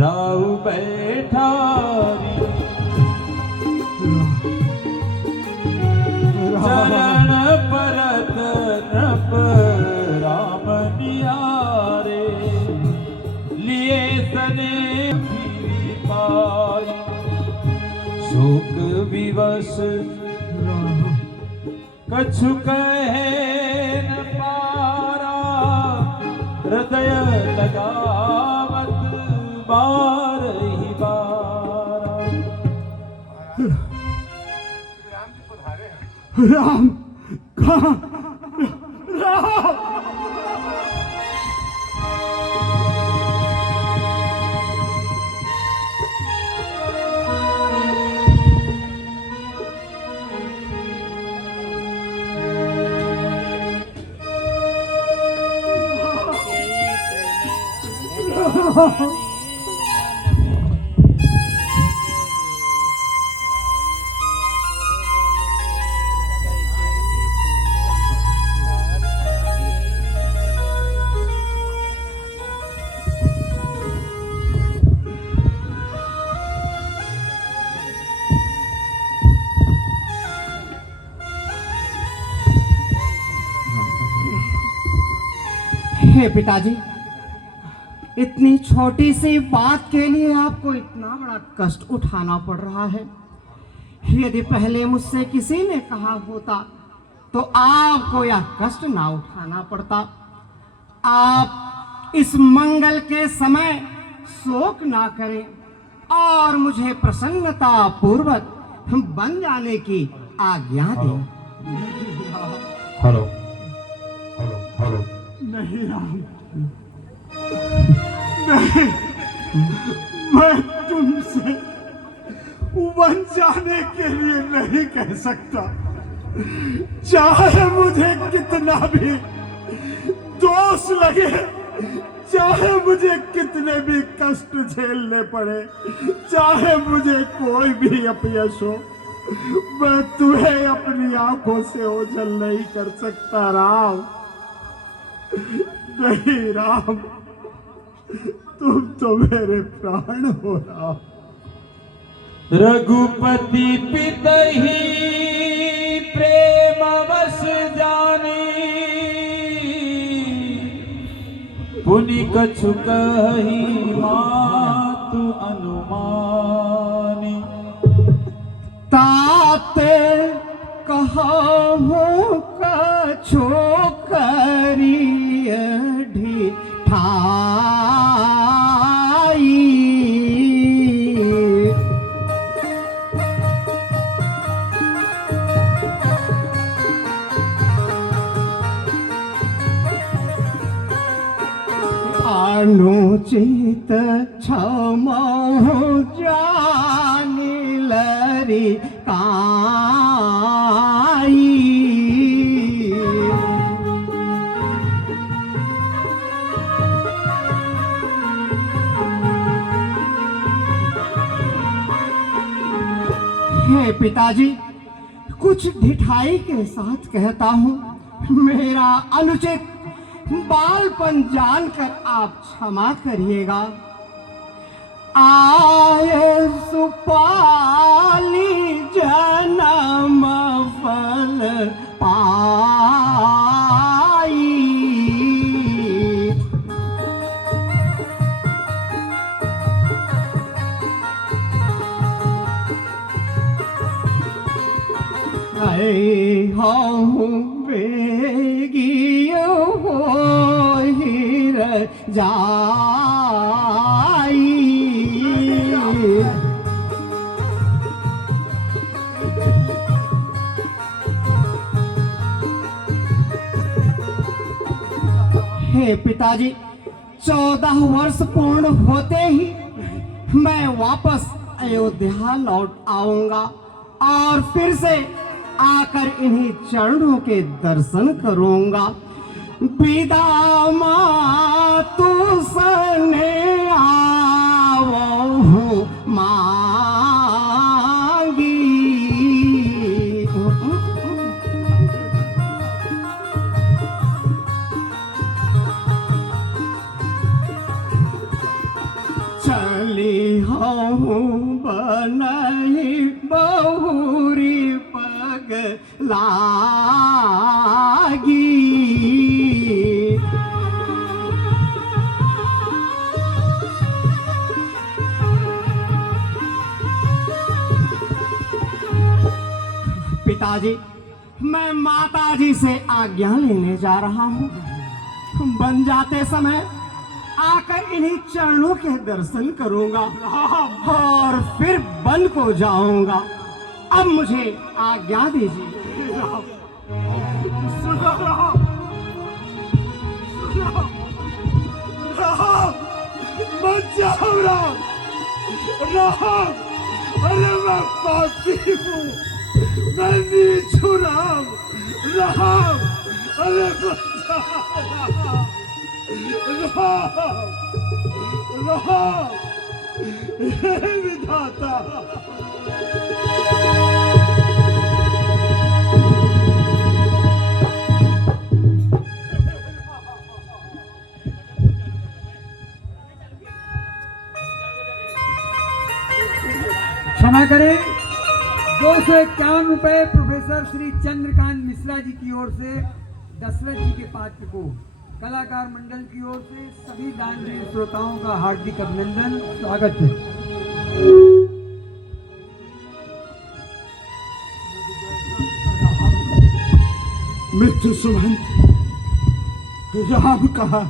राव बैठारी। चरण परत नृप राम नियारे, लिए सने फिरी पाई। शोक विवश कछु कहे न पारा, हृदय लगावत बार ही बारा। राम कहाँ? राम! हे पिताजी, इतनी छोटी सी बात के लिए आपको इतना बड़ा कष्ट उठाना पड़ रहा है। यदि पहले मुझसे किसी ने कहा होता तो आपको यह कष्ट ना उठाना पड़ता। आप इस मंगल के समय शोक ना करें और मुझे प्रसन्नता पूर्वक बन जाने की आज्ञा दें। Hello hello hello. नहीं राम, नहीं, मैं तुमसे बन जाने के लिए नहीं कह सकता। चाहे मुझे कितना भी दोष लगे, चाहे मुझे कितने भी कष्ट झेलने पड़े, चाहे मुझे कोई भी अपयश हो, मैं तुम्हें अपनी आंखों से ओझल नहीं कर सकता राम। नहीं राम, तुम तो मेरे प्राण हो राम। रघुपति पितहि प्रेम वश जाने, पुनि कछु कहि मातु अनुमानी। ताते कहो कछो करिय ढिठाई। अनुचित क्षमा जानी लरी काई। हे पिताजी, कुछ ढिठाई के साथ कहता हूँ, मेरा अनुचित बालपन जानकर आप क्षमा करिएगा। आए सुपाली जन्म फल पाई। हूँ बेगियो हो हिर जाई। हे पिताजी, 14 वर्ष पूर्ण होते ही मैं वापस अयोध्या लौट आऊंगा और फिर से आकर इन्हीं चरणों के दर्शन करूंगा। विदा मातु सने आवो मांगी। चली हूँ बनई बहुरी पग लागी। पिताजी, मैं माताजी से आज्ञा लेने जा रहा हूँ। बन जाते समय आकर इन्हीं चरणों के दर्शन करूंगा और फिर वन को जाऊंगा। अब मुझे आज्ञा दीजिए। मत जाओ राम, राम, अरे मैं पापी हूँ, मैं नीच हूँ राम, राम, अरे मत जाओ राम, राम, हे विधाता। क्षमा करें, 251 रुपए प्रोफेसर श्री चंद्रकांत मिश्रा जी की ओर से दशरथ जी के पात्र को कलाकार मंडल की ओर से सभी दानवीर श्रोताओं का हार्दिक अभिनंदन, स्वागत है। मृत्यु सुमंत, राम कहा,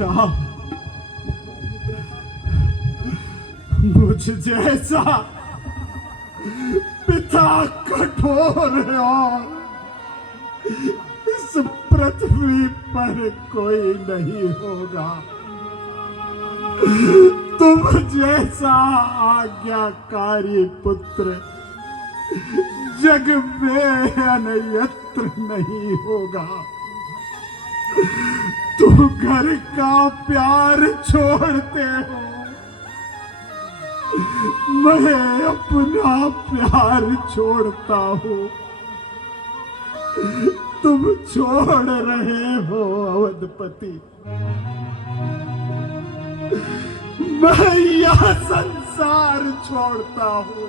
राम मुझ जैसा पिता कठोर है और इस पृथ्वी पर कोई नहीं होगा। तुम जैसा आज्ञाकारी पुत्र जग में अन्यत्र नहीं होगा। तू घर का प्यार छोड़ते हो, मैं अपना प्यार छोड़ता हूँ। तुम छोड़ रहे हो अवधपति, मैं यह संसार छोड़ता हूँ।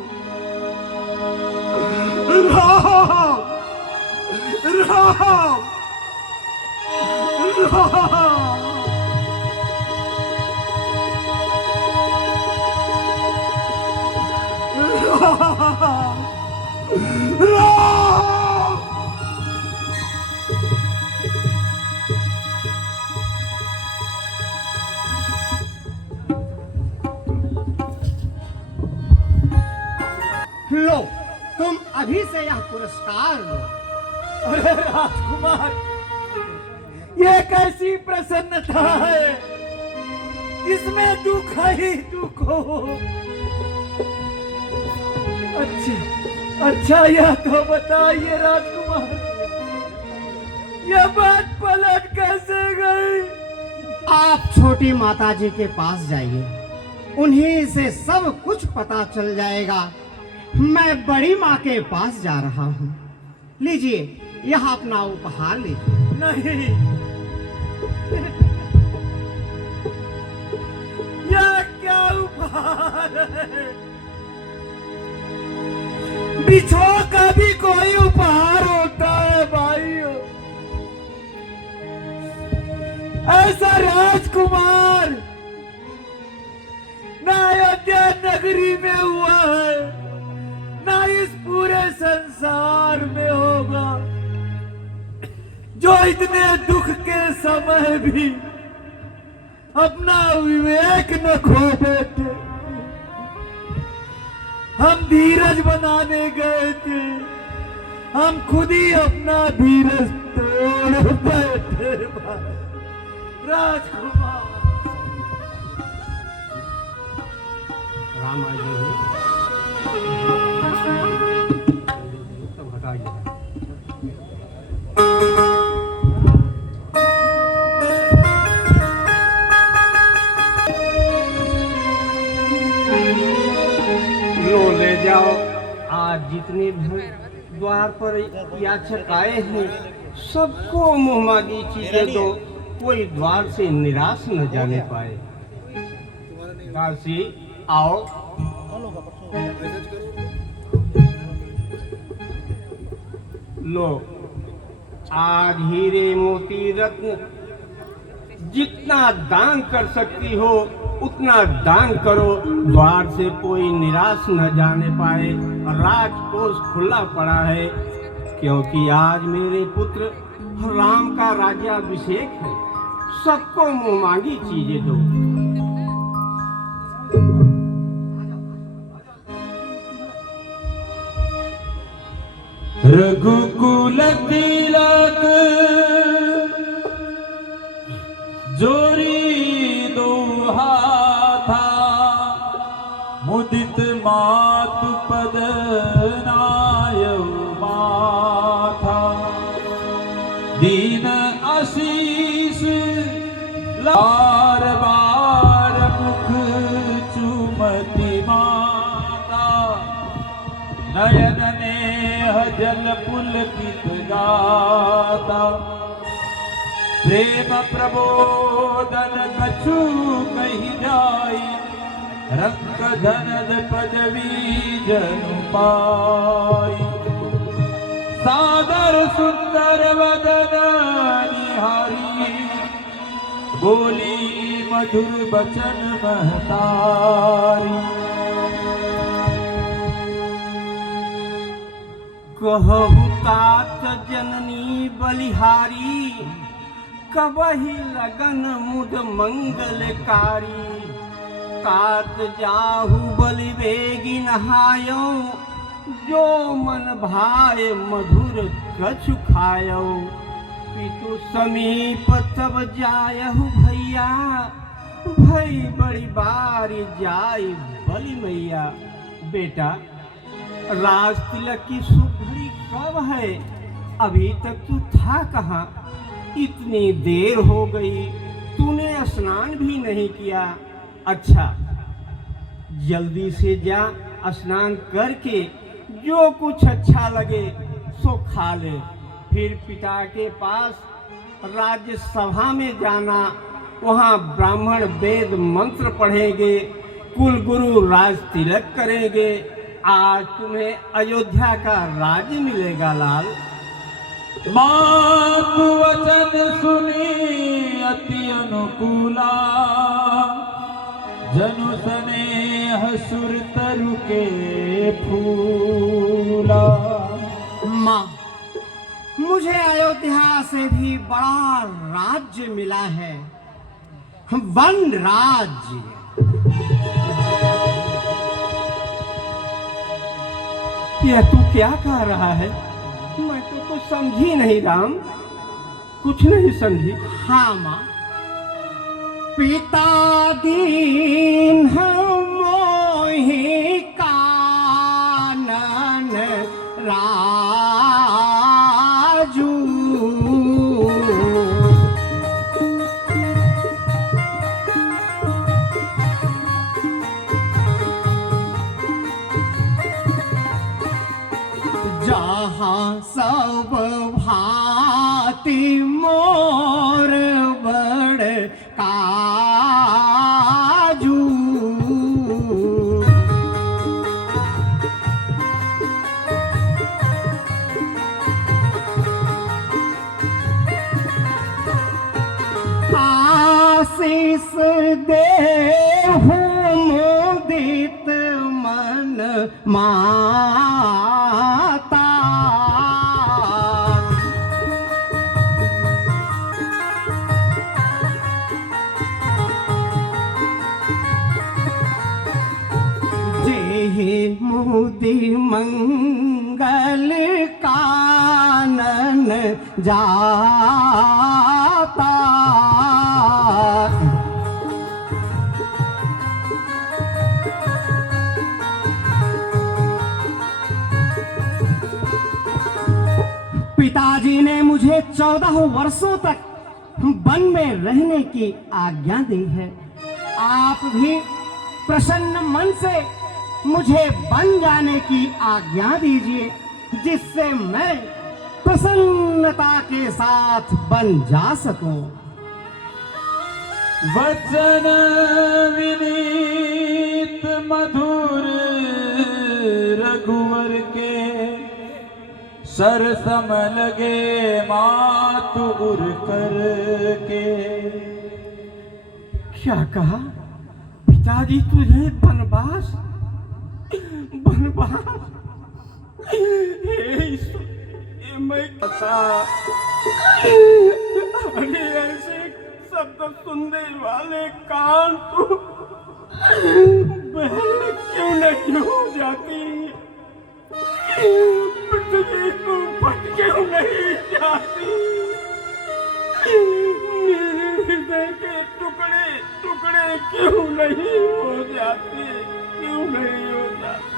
राम राम राम। लो, तुम अभी से यह पुरस्कार लो। अरे राजकुमार, ये कैसी प्रसन्नता है, इसमें दुख ही दुख हो। अच्छा यह तो बताइए राजकुमार, यह बात पलट कैसे गई? आप छोटी माता जी के पास जाइए, उन्हीं से सब कुछ पता चल जाएगा। मैं बड़ी माँ के पास जा रहा हूँ। लीजिए, यह अपना उपहार लीजिए। नहीं, यह क्या उपहार है? बिछो का भी कोई उपहार होता है भाइयों? ऐसा राजकुमार ना अयोध्या नगरी में हुआ है, ना इस पूरे संसार में होगा, जो इतने दुख के समय भी अपना विवेक न खो बैठे। हम धीरज बनाने गए थे, हम खुद ही अपना धीरज तोड़ बैठे। राजकुमार रामा जी तब हटाइए। लो ले जाओ, आज जितने भी द्वार पर याचक आए हैं सबको मुँह मांगी चीजें दो, कोई द्वार से निराश न जाने पाए। काशी आओ। लो, आज हीरे मोती रत्न जितना दान कर सकती हो उतना दान करो, द्वार से कोई निराश न जाने पाए। राजकोष खुला पड़ा है, क्योंकि आज मेरे पुत्र राम का राज्याभिषेक है। सबको मुँह मांगी चीजें दो। रघुकुल तिलक जोरी दो हाथा, मुदित मातु पद नायउ माथा। दीन आशीष लार बार मुख चुमति माता, नयन नेह जल पुलकित गाता। प्रेम प्रबोधन कछु कही जाई, रंग धनद पदवी जनु पाई। सादर सुंदर वदन निहारी, बोली मधुर बचन महतारी। कहु तात जननी बलिहारी, कबहि लगन मुद मंगलकारी। तात जाहु बलि बेगी नहायो, जो मन भाए मधुर कछु खायो। पितु समीप तब जायहु भैया, भई बड़ी बारी जाई बलि मैया। बेटा, राज तिलक की शुभ घड़ी कब है? अभी तक तू था कहाँ? इतनी देर हो गई, तूने स्नान भी नहीं किया। अच्छा, जल्दी से जा, स्नान करके जो कुछ अच्छा लगे सो खा ले। फिर पिता के पास राज्यसभा में जाना, वहाँ ब्राह्मण वेद मंत्र पढ़ेंगे, कुल गुरु राज तिलक करेंगे। आज तुम्हें अयोध्या का राज्य मिलेगा लाल। मातु वचन सुनी अति अनुकूला, जनु स्नेह सुर तरु के फूला। माँ, मुझे अयोध्या से भी बड़ा राज्य मिला है, वन राज्य। यह तू क्या कह रहा है? मैं तो कुछ समझी नहीं राम, कुछ नहीं समझी। हाँ माँ, पिता दीन मोहि कानन राजू। जहाँ सब भांति मोर बड़ काजू। आशीष देहु मुदित मन माता। जेहि मुदि मंगल कानन जाता। पिताजी ने मुझे 14 वर्षों तक वन में रहने की आज्ञा दी है। आप भी प्रसन्न मन से मुझे वन जाने की आज्ञा दीजिए, जिससे मैं प्रसन्नता के साथ वन जा सकूं। वचन विनीत मधुर रघुवर के, सरसम लगे मातु उर कर के। क्या कहा? पिताजी तुझे वनवास वनवास? हे ईश्वर, ये मैं बता। अरे ऐसे शब्द सुनने वाले कान तो बहन क्यों नहीं हो जाती? पृथ्वी को फट क्यों नहीं जाती? मेरे हृदय के टुकड़े टुकड़े क्यों नहीं हो जाते? क्यों नहीं हो जाते?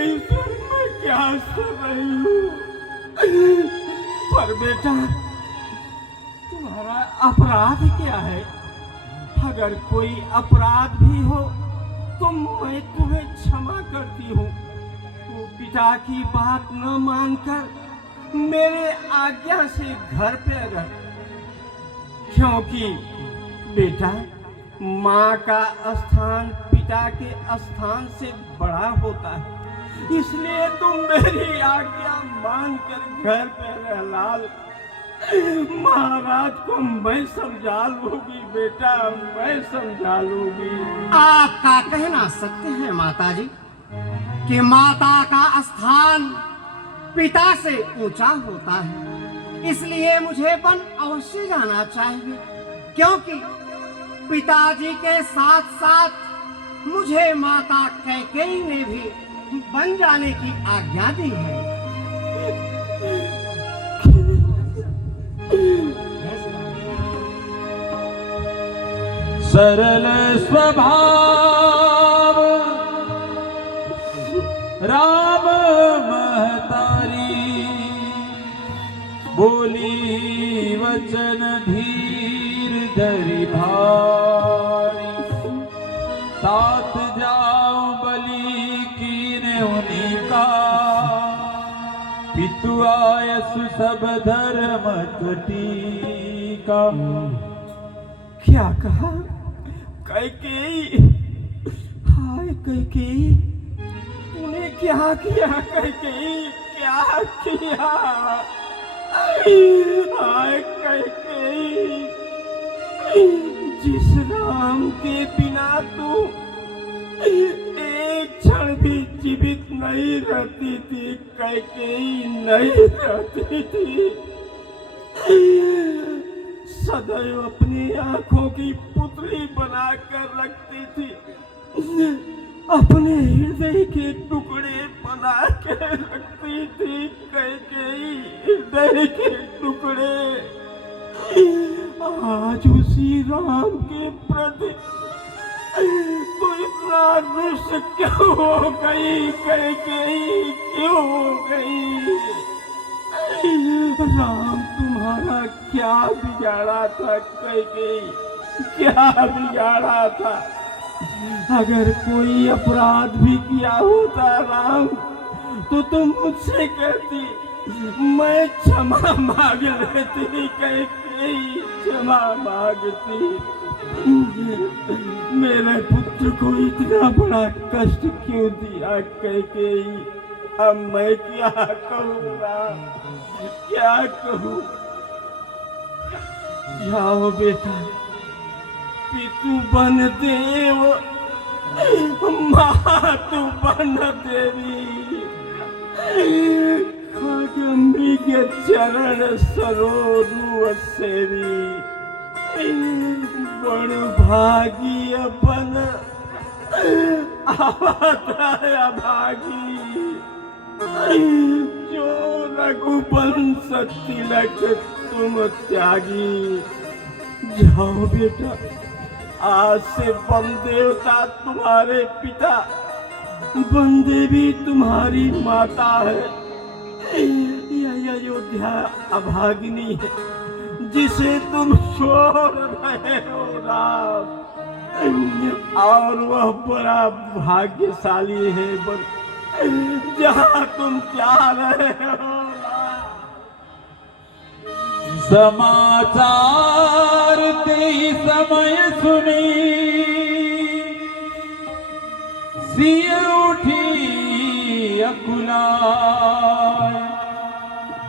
ईश्वर, मैं क्या कर रही हूँ? पर बेटा, तुम्हारा अपराध क्या है? अगर कोई अपराध भी हो तो मैं तुम्हें क्षमा करती हूँ। तो पिता की बात न मानकर मेरे आज्ञा से घर पे रह, क्योंकि बेटा, माँ का स्थान पिता के स्थान से बड़ा होता है। इसलिए तुम मेरी आज्ञा मानकर घर पे रह लाल। महाराज को मैं समझा लूंगी बेटा, मैं समझा लूंगी। आपका कहना सत्य है माताजी, कि माता का स्थान पिता से ऊंचा होता है। इसलिए मुझे वन अवश्य जाना चाहिए, क्योंकि पिताजी के साथ साथ मुझे माता कैकेयी ने भी वन जाने की आज्ञा दी है। सरल स्वभाव राम महतारी, बोली वचन धीर धरि भारी, तात जाऊं बलि कीने उन्हीं का, पितु आयसु सब धर्म कटीका। क्या कहा कैकेयी? हाय कैकेयी, तूने क्या किया कैकेयी? क्या किया? हाय कैकेयी, जिस राम के बिना तू एक क्षण भी जीवित नहीं रहती थी कैकेयी, नहीं रहती थी। सदैव अपनी आंखों की पुतली बनाकर रखती थी, अपने हृदय के टुकड़े बना के रखती थी कैकेयी, हृदय के टुकड़े। आज उसी राम के प्रति तो इतना रुष्ट क्यों हो गई कैकेयी, क्यों हो गई? राम तुम्हारा क्या बिगाड़ा था कैकेयी, क्या बिगाड़ा था? अगर कोई अपराध भी किया होता राम तो तुम मुझसे कहती, मैं क्षमा मांग लेती कैकेयी, क्षमा मांगती। मेरे पुत्र को इतना बड़ा कष्ट क्यों दिया कैकेयी? अब मैं क्या कहूँ राम, क्या कहूँ? जाओ बेटा, पितु बन देव, मातु बन देवी, खगंबी के चरण सरोरु सेवी, बड़ भागी अपन अभागी, जो रघुवंश तिलक तुम त्यागी। जाओ बेटा, आज से वन देवता तुम्हारे पिता, वन देवी तुम्हारी माता है। यह अयोध्या अभागिनी है जिसे तुम छोड़ रहे हो राम, और वह बड़ा भाग्यशाली है जहाँ तुम जा रहे हो। समाचार ते समय सुनी, सिय उठी अकुलाय,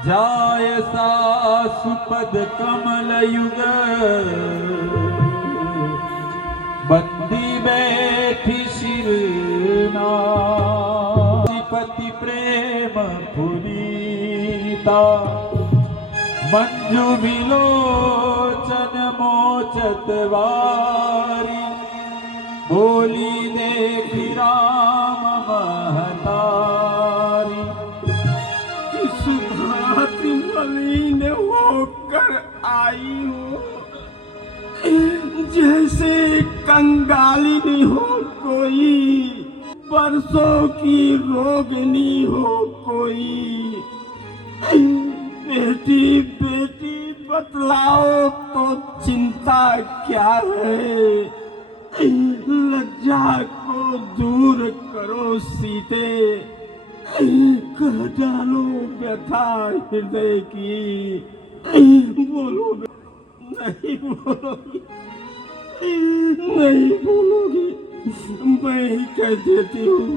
जाय सासुपद कमल युग, बंदी बैठी शिरना, पति प्रेम पुनीता, मंजू विलोचन मोचत वारी, बोली देखी राम महतारी। इस भांति मलिन होकर आई हो, जैसे कंगालिनी हो कोई, बरसों की रोगिणी हो कोई। बेटी बेटी बतलाओ तो चिंता क्या है, लज्जा को दूर करो सीते, कह डालो व्यथा हृदय की। बोलो नहीं बोलोगी, नहीं बोलोगी, मैं ही कह देती हूँ।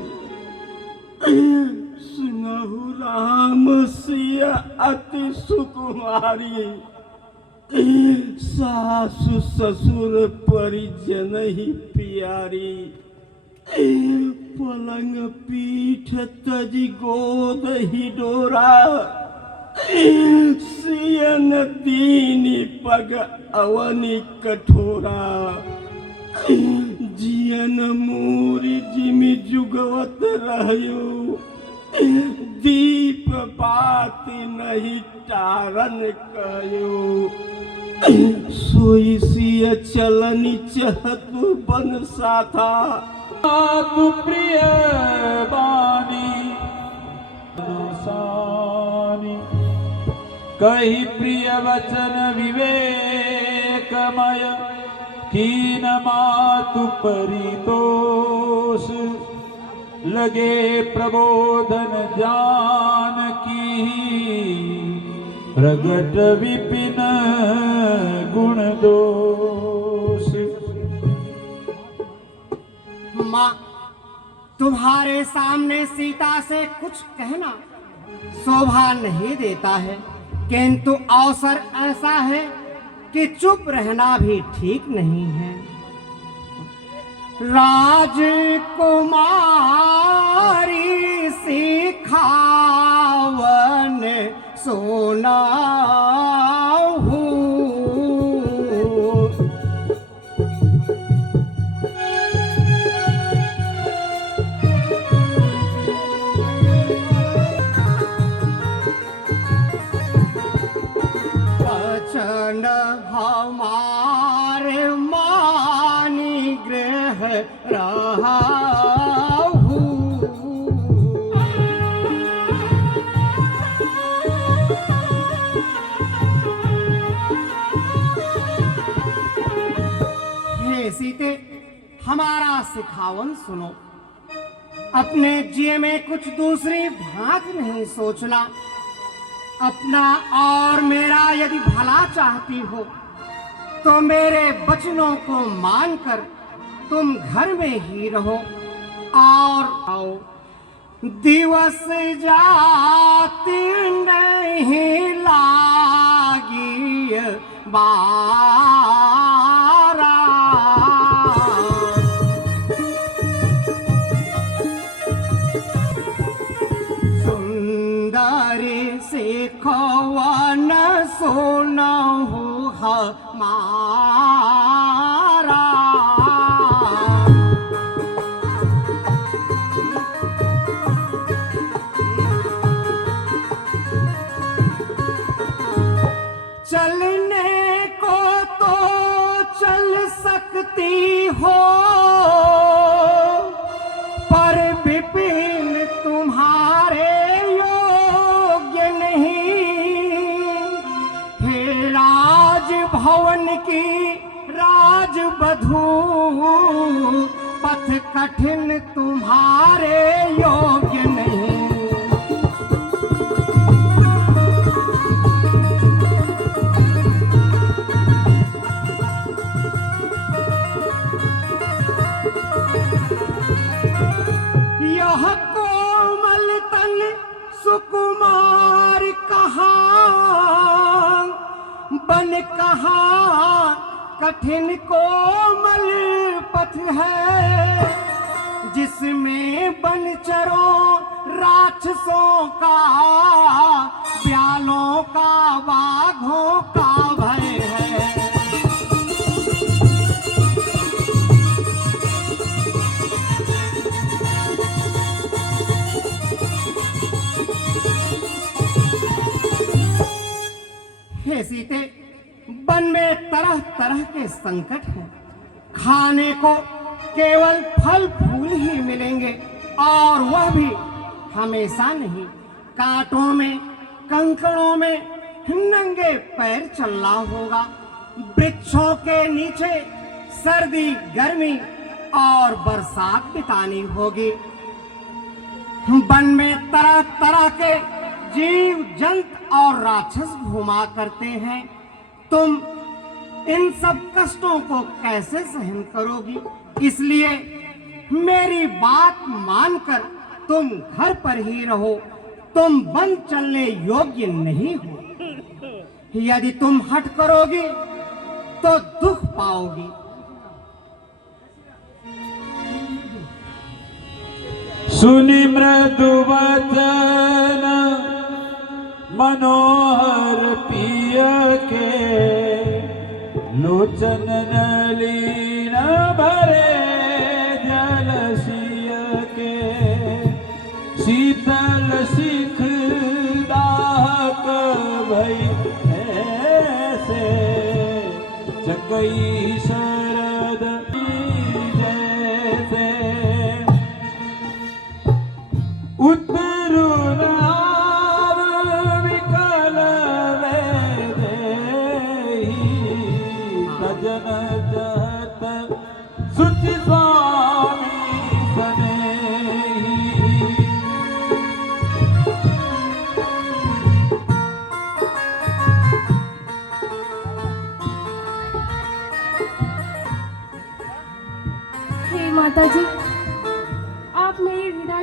सुनहु राम सिय अति सुकुमारी, सासु ससुर परिजन ही प्यारी। पलंग पीठ तजी गोद ही डोरा, सियन दीनी पग अवनी कठोरा। जियन मूरी जिमि जुगवत रहयो, दीप बाती नहीं टारन कयो। सोई सिय चलनी चहतु बन साथा, तु प्रिय बानी सानी, कही प्रिय वचन विवेकमय कीन मातु परितोष लगे प्रबोधन जान की प्रगट विपिन गुण दोष। माँ, तुम्हारे सामने सीता से कुछ कहना शोभा नहीं देता है, किंतु अवसर ऐसा है कि चुप रहना भी ठीक नहीं है। राजकुमारी सिखावन सोना हमारे मानी ग्रह रहा हे सीते, हमारा सिखावन सुनो। अपने जिये में कुछ दूसरी भांति नहीं सोचना। अपना और मेरा यदि भला चाहती हो तो मेरे वचनों को मानकर तुम घर में ही रहो और आओ। दिवस जाती नहीं लागी बारा। सुंदरी से खवन सुनहु हमारा। चलने को तो चल सकती हो, पर विपिन तुम्हारे योग्य नहीं। हे राजभवन की राजवधू, पथ कठिन तुम्हारे योग्य नहीं। यह कोमल तन सुकुमार कहाँ, बन कहाँ कठिन कोमल पथ है, जिसमें बनचरों राक्षसों का, ब्यालों का, बाघों का भय है। हे सीते, वन में तरह तरह के संकट हैं। खाने को केवल फल फूल ही मिलेंगे, और वह भी हमेशा नहीं। कांटों में, कंकड़ों में नंगे पैर चलना होगा। वृक्षों के नीचे सर्दी, गर्मी और बरसात बितानी होगी। वन में तरह तरह के जीव जंतु और राक्षस घुमा करते हैं। तुम इन सब कष्टों को कैसे सहन करोगी? इसलिए मेरी बात मानकर तुम घर पर ही रहो। तुम वन चलने योग्य नहीं हो। यदि तुम हट करोगी तो दुख पाओगी। सुनि मृदु वचन मनोहर पिय के, लोचन नलीन भरे जलसिय के। शीतल शिख दाहक भई ऐसे, जगई शरद जैसे। उत्तरुण विकल वे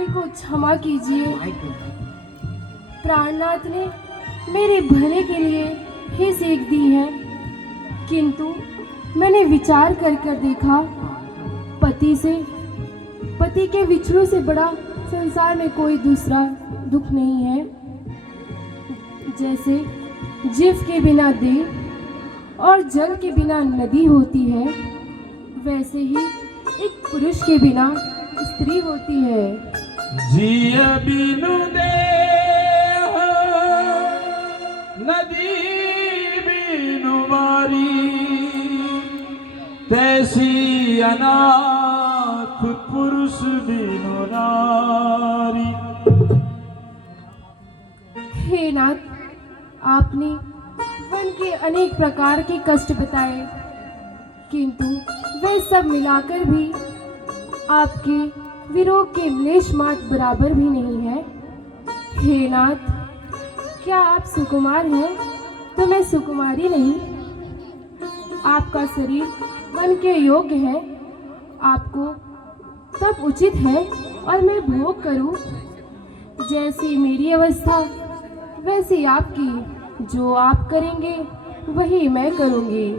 भाई को क्षमा कीजिए। प्राणनाथ ने मेरे भले के लिए ही सीख दी है, किंतु मैंने विचार कर देखा, पति के विछड़ों से बड़ा संसार में कोई दूसरा दुख नहीं है। जैसे जीव के बिना देह और जल के बिना नदी होती है, वैसे ही एक पुरुष के बिना स्त्री होती है। जिय बिनु देह नदी बिनु वारी, तैसी अनाथ पुरुष बिनु नारी। हे नाथ, आपने वन के अनेक प्रकार के कष्ट बताए, किंतु वे सब मिलाकर भी आपके विरोह के लेश मात्र बराबर भी नहीं है। हे नाथ, क्या आप सुकुमार हैं तो मैं सुकुमारी नहीं? आपका शरीर वन के योग्य है, आपको तब उचित है और मैं भोग करूं। जैसी मेरी अवस्था वैसी आपकी, जो आप करेंगे वही मैं करूंगी।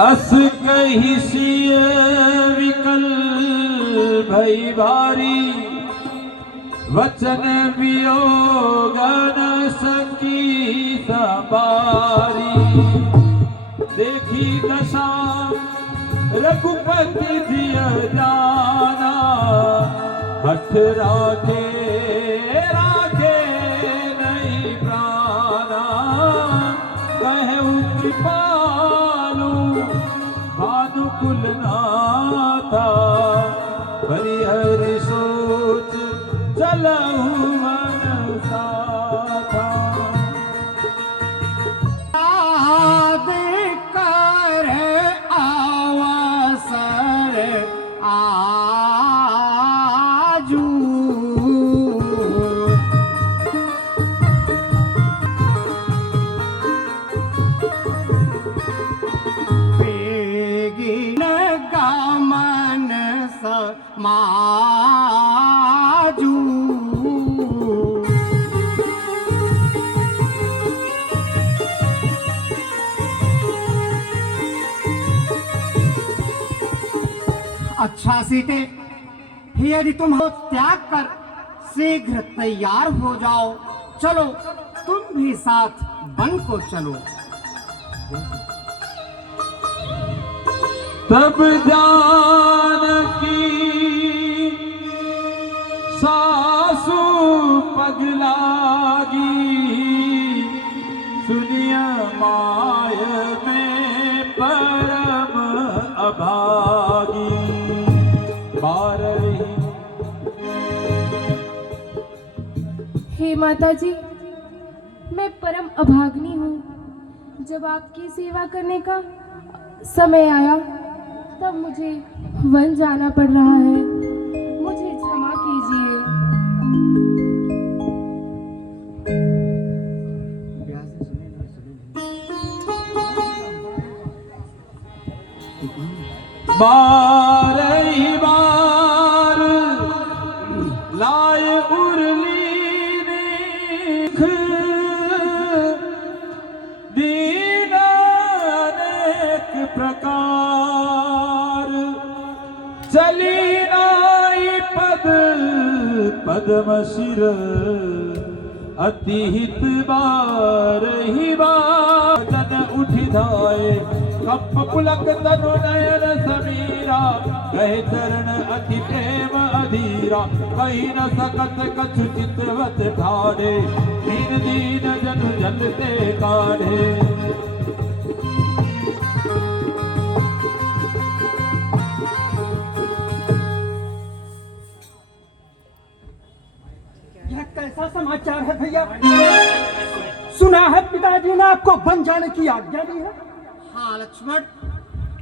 अस कही सिय विकल भई भारी, वचन वियोग न सकी संबारी। देखी दशा रघुपति जिय जाना, हठ राखे नहीं प्राणा। कहु कृपालु भानुकुल नाथा, हरिहर सोच चलहु मन साथा। याद कर अवसर आजू, बेगिन गमन समाजू। अच्छा सीते, यदि तुम हो त्याग कर शीघ्र तैयार हो जाओ। चलो तुम भी साथ वन को चलो। तब जानकी सासु पगलागी, सुनिय माय में परम अभागी। हे माता जी, मैं परम अभाग्नी हूँ। जब आपकी सेवा करने का समय आया तब मुझे वन जाना पड़ रहा है, मुझे क्षमा कीजिए। बारही बार लाए उर्ली निख, दीन अनेक प्रकार। चली नाई पद पद्म शिर, अति हित बारही बार। जन उठि धाये कप पुलक तनु नयन समीरा, कहे चरण अति प्रेम अधीरा। कही न सकत कछु चितवत ठाड़े, दीन दीन जन जलते काढ़े। यह कैसा समाचार है भैया? सुना है पिताजी ने आपको वन जाने की आज्ञा दी है। हाँ लक्ष्मण,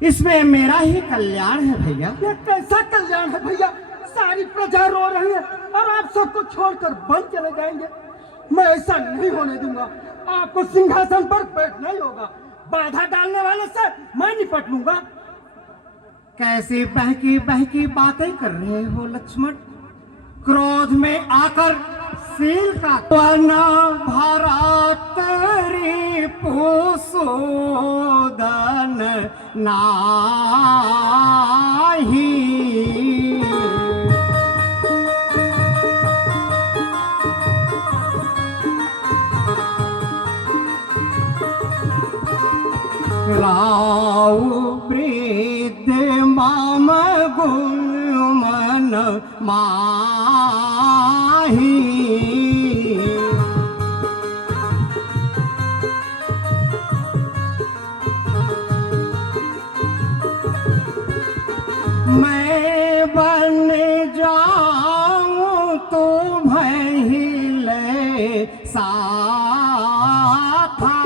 इसमें मेरा ही कल्याण है भैया। यह कैसा कल्याण है भैया? सारी प्रजा रो रही है और आप सबको छोड़कर वन चले जाएंगे। मैं ऐसा नहीं होने दूंगा। आपको सिंहासन पर बैठना ही होगा। बाधा डालने वाले से मैं निपट लूंगा। कैसी बहकी बहकी बातें कर रहे हो लक्ष्मण? क्रोध में आकर सील का वना भरातरी पोसोदन नाही। राव वृद्ध माम गुण मन माही। मैं बन जाऊं तो भइले साथा।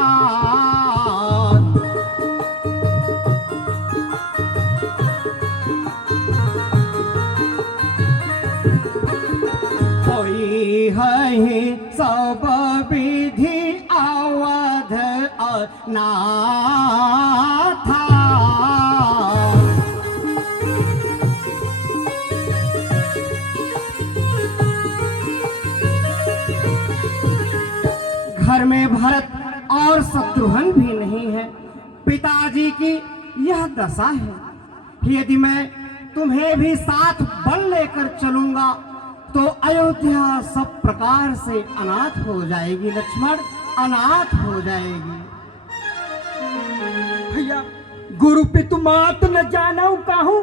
है सब विधि अवध अनाथा। घर में भरत और शत्रुघ्न भी नहीं है। पिताजी की यह दशा है। यदि मैं तुम्हें भी साथ बल लेकर चलूंगा तो अयोध्या सब प्रकार से अनाथ हो जाएगी लक्ष्मण, अनाथ हो जाएगी। भैया गुरु पितु मात न जानऊ काहू,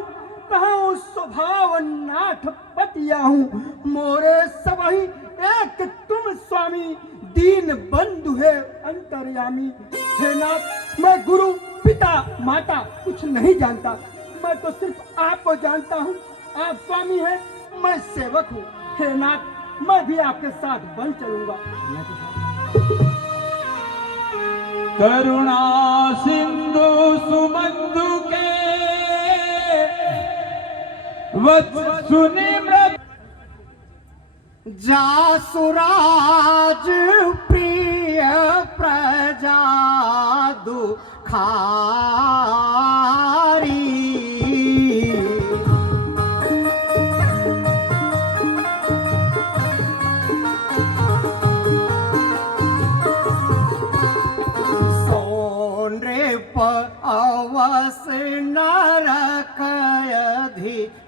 कहूँ स्वभाव नाथ पतिया हूँ। मोरे सबही एक तुम स्वामी, दीन बंधु है अंतर्यामी। हे नाथ मैं गुरु पिता माता कुछ नहीं जानता, मैं तो सिर्फ आपको जानता हूँ। आप स्वामी हैं, मैं सेवक हूँ। हे नाथ मैं भी आपके साथ बन चलूंगा। करुणा सिंधु सुमंधु के वत्स सुनि मृत। जासुराज प्रिय प्रजा दुखारी। अवस नरक अधिकारी।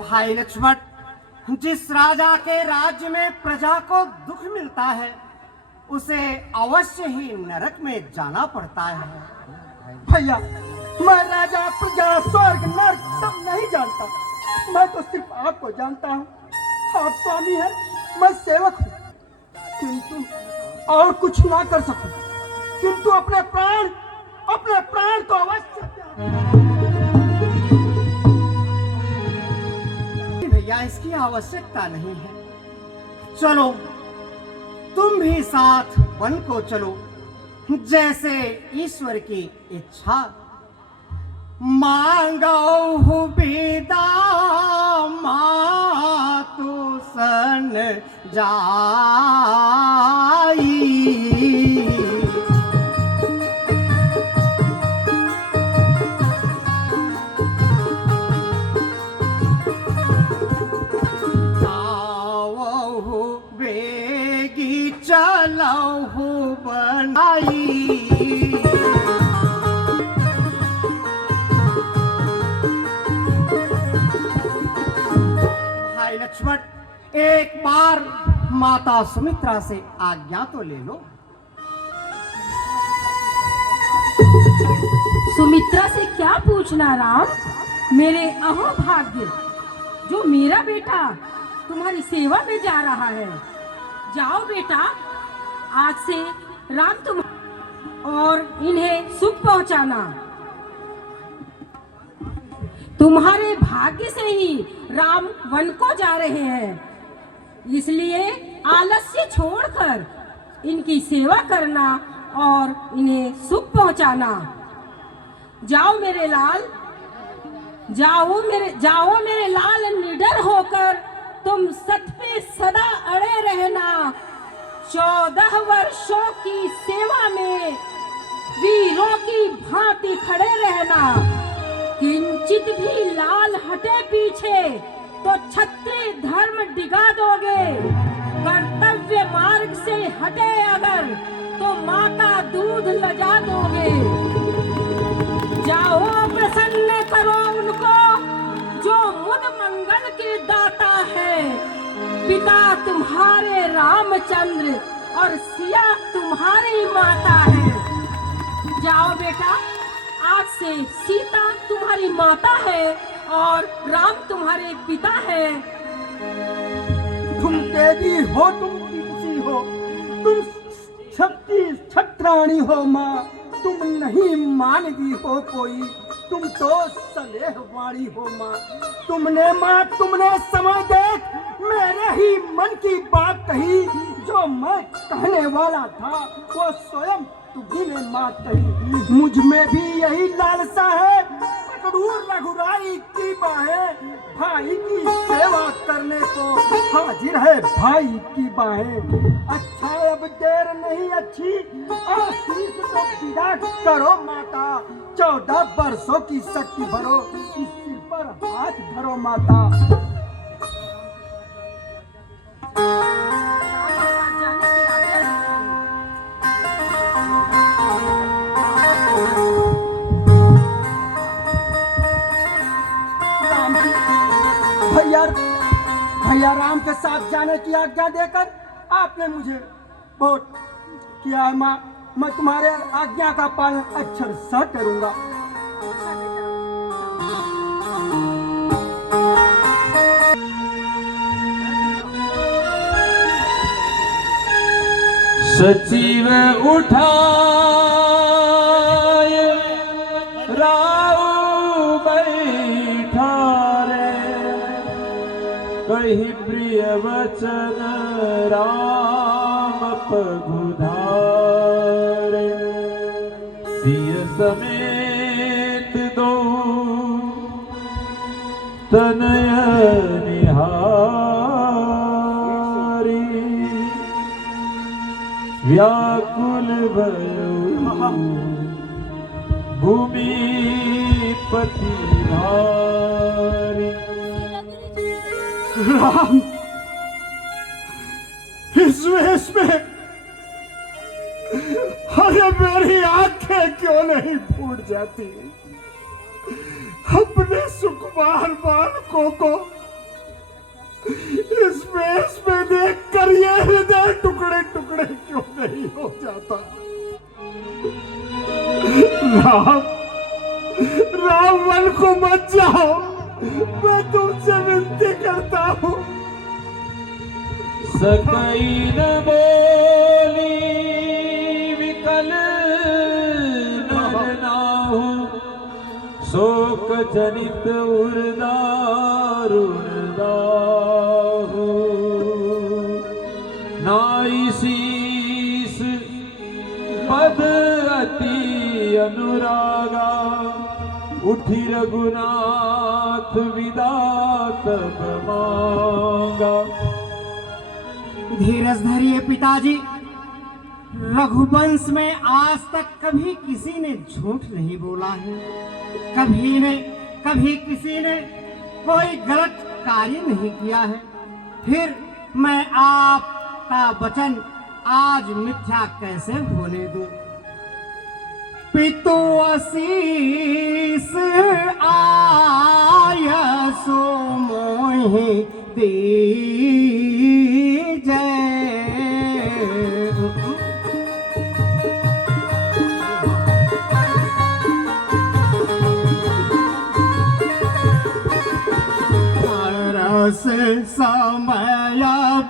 भाई लक्ष्मण, जिस राजा के राज्य में प्रजा को दुख मिलता है उसे अवश्य ही नरक में जाना पड़ता है। भैया मैं राजा प्रजा स्वर्ग नर्क सब नहीं जानता, मैं तो सिर्फ आपको जानता हूँ। आप स्वामी हैं, मैं सेवक हूँ, किंतु और कुछ ना कर सकूं, किंतु अपने प्राण को अवश्य। भैया इसकी आवश्यकता नहीं है। चलो तुम भी साथ वन को चलो, जैसे ईश्वर की इच्छा। मांगो विदा मातु सन जाई। आओ बेगी चलो बनाई। लक्ष्मण एक बार माता सुमित्रा से आज्ञा तो ले लो। सुमित्रा से क्या पूछना राम, मेरे अहो भाग्य, जो मेरा बेटा तुम्हारी सेवा में जा रहा है। जाओ बेटा, आज से राम तुम और इन्हें सुख पहुंचाना। तुम्हारे भाग्य से ही राम वन को जा रहे हैं, इसलिए आलस्य छोड़कर इनकी सेवा करना और इन्हें सुख पहुंचाना। जाओ मेरे लाल, जाओ मेरे लाल निडर 14 वर्षों की सेवा में वीरों की भांति खड़े रहना, किंचित भी लाल हटे पीछे तो क्षत्रिय धर्म डिगा दोगे, कर्तव्य मार्ग से हटे अगर तो माँ का दूध लजा दोगे। जाओ प्रसन्न करो उनको जो मुद मंगल के दाता है, पिता तुम्हारे रामचंद्र और सिया तुम्हारी माता है। जाओ बेटा, आज से सीता तुम्हारी माता है और राम तुम्हारे पिता है। तुम देवी हो, तुम किसी हो, तुम शक्ति छत्राणी हो माँ, तुम नहीं मानवी हो कोई, तुम तो सलेहवाणी हो माँ। तुमने समय देख मेरे ही मन की बात कही, जो मैं कहने वाला था वो स्वयं तुम्ही ने माँ कही। मुझ में भी यही लालसा है, पकड़ूं रघुराई की बाहें, भाई की सेवा करने को हाजिर है भाई की बाहें। अच्छा अब देर नहीं अच्छी, आशीष तो विदा करो माता, 14 वर्षों की शक्ति भरो, इस सिर पर हाथ धरो माता। भैया राम के साथ जाने की आज्ञा देकर आपने मुझे बहुत किया है माँ, मैं तुम्हारे आज्ञा का पालन अक्षर स करूंगा। सचिव उठाए राव बैठा रे, कही प्रिय वचन राम पगुधारे, सिय समेत दो तनय निहारी, व्याकुल भयो भूमि पति भारी। राम, इस वेश में अरे मेरी आंखें क्यों नहीं फूट जाती? अपने सुकुमार बालकों को इस वेश में देखकर ये हृदय टुकड़े टुकड़े क्यों नहीं हो जाता? राम, राम मन को मत जाओ, मैं तुमसे विनती करता हूँ। सकई न बोली विकल नाहु, शोक जनित उर्दारुण दाहु, नाई शीस पद अति अनुरागा, उठी रघुनाथ विदा तब मांगा। धीरज धरिए पिताजी, रघुवंश में आज तक कभी किसी ने झूठ नहीं बोला है, कभी किसी ने कोई गलत कार्य नहीं किया है, फिर मैं आपका वचन आज मिथ्या कैसे होने दूं? पितु आशीष आय सो मोहि दीजै, रस समय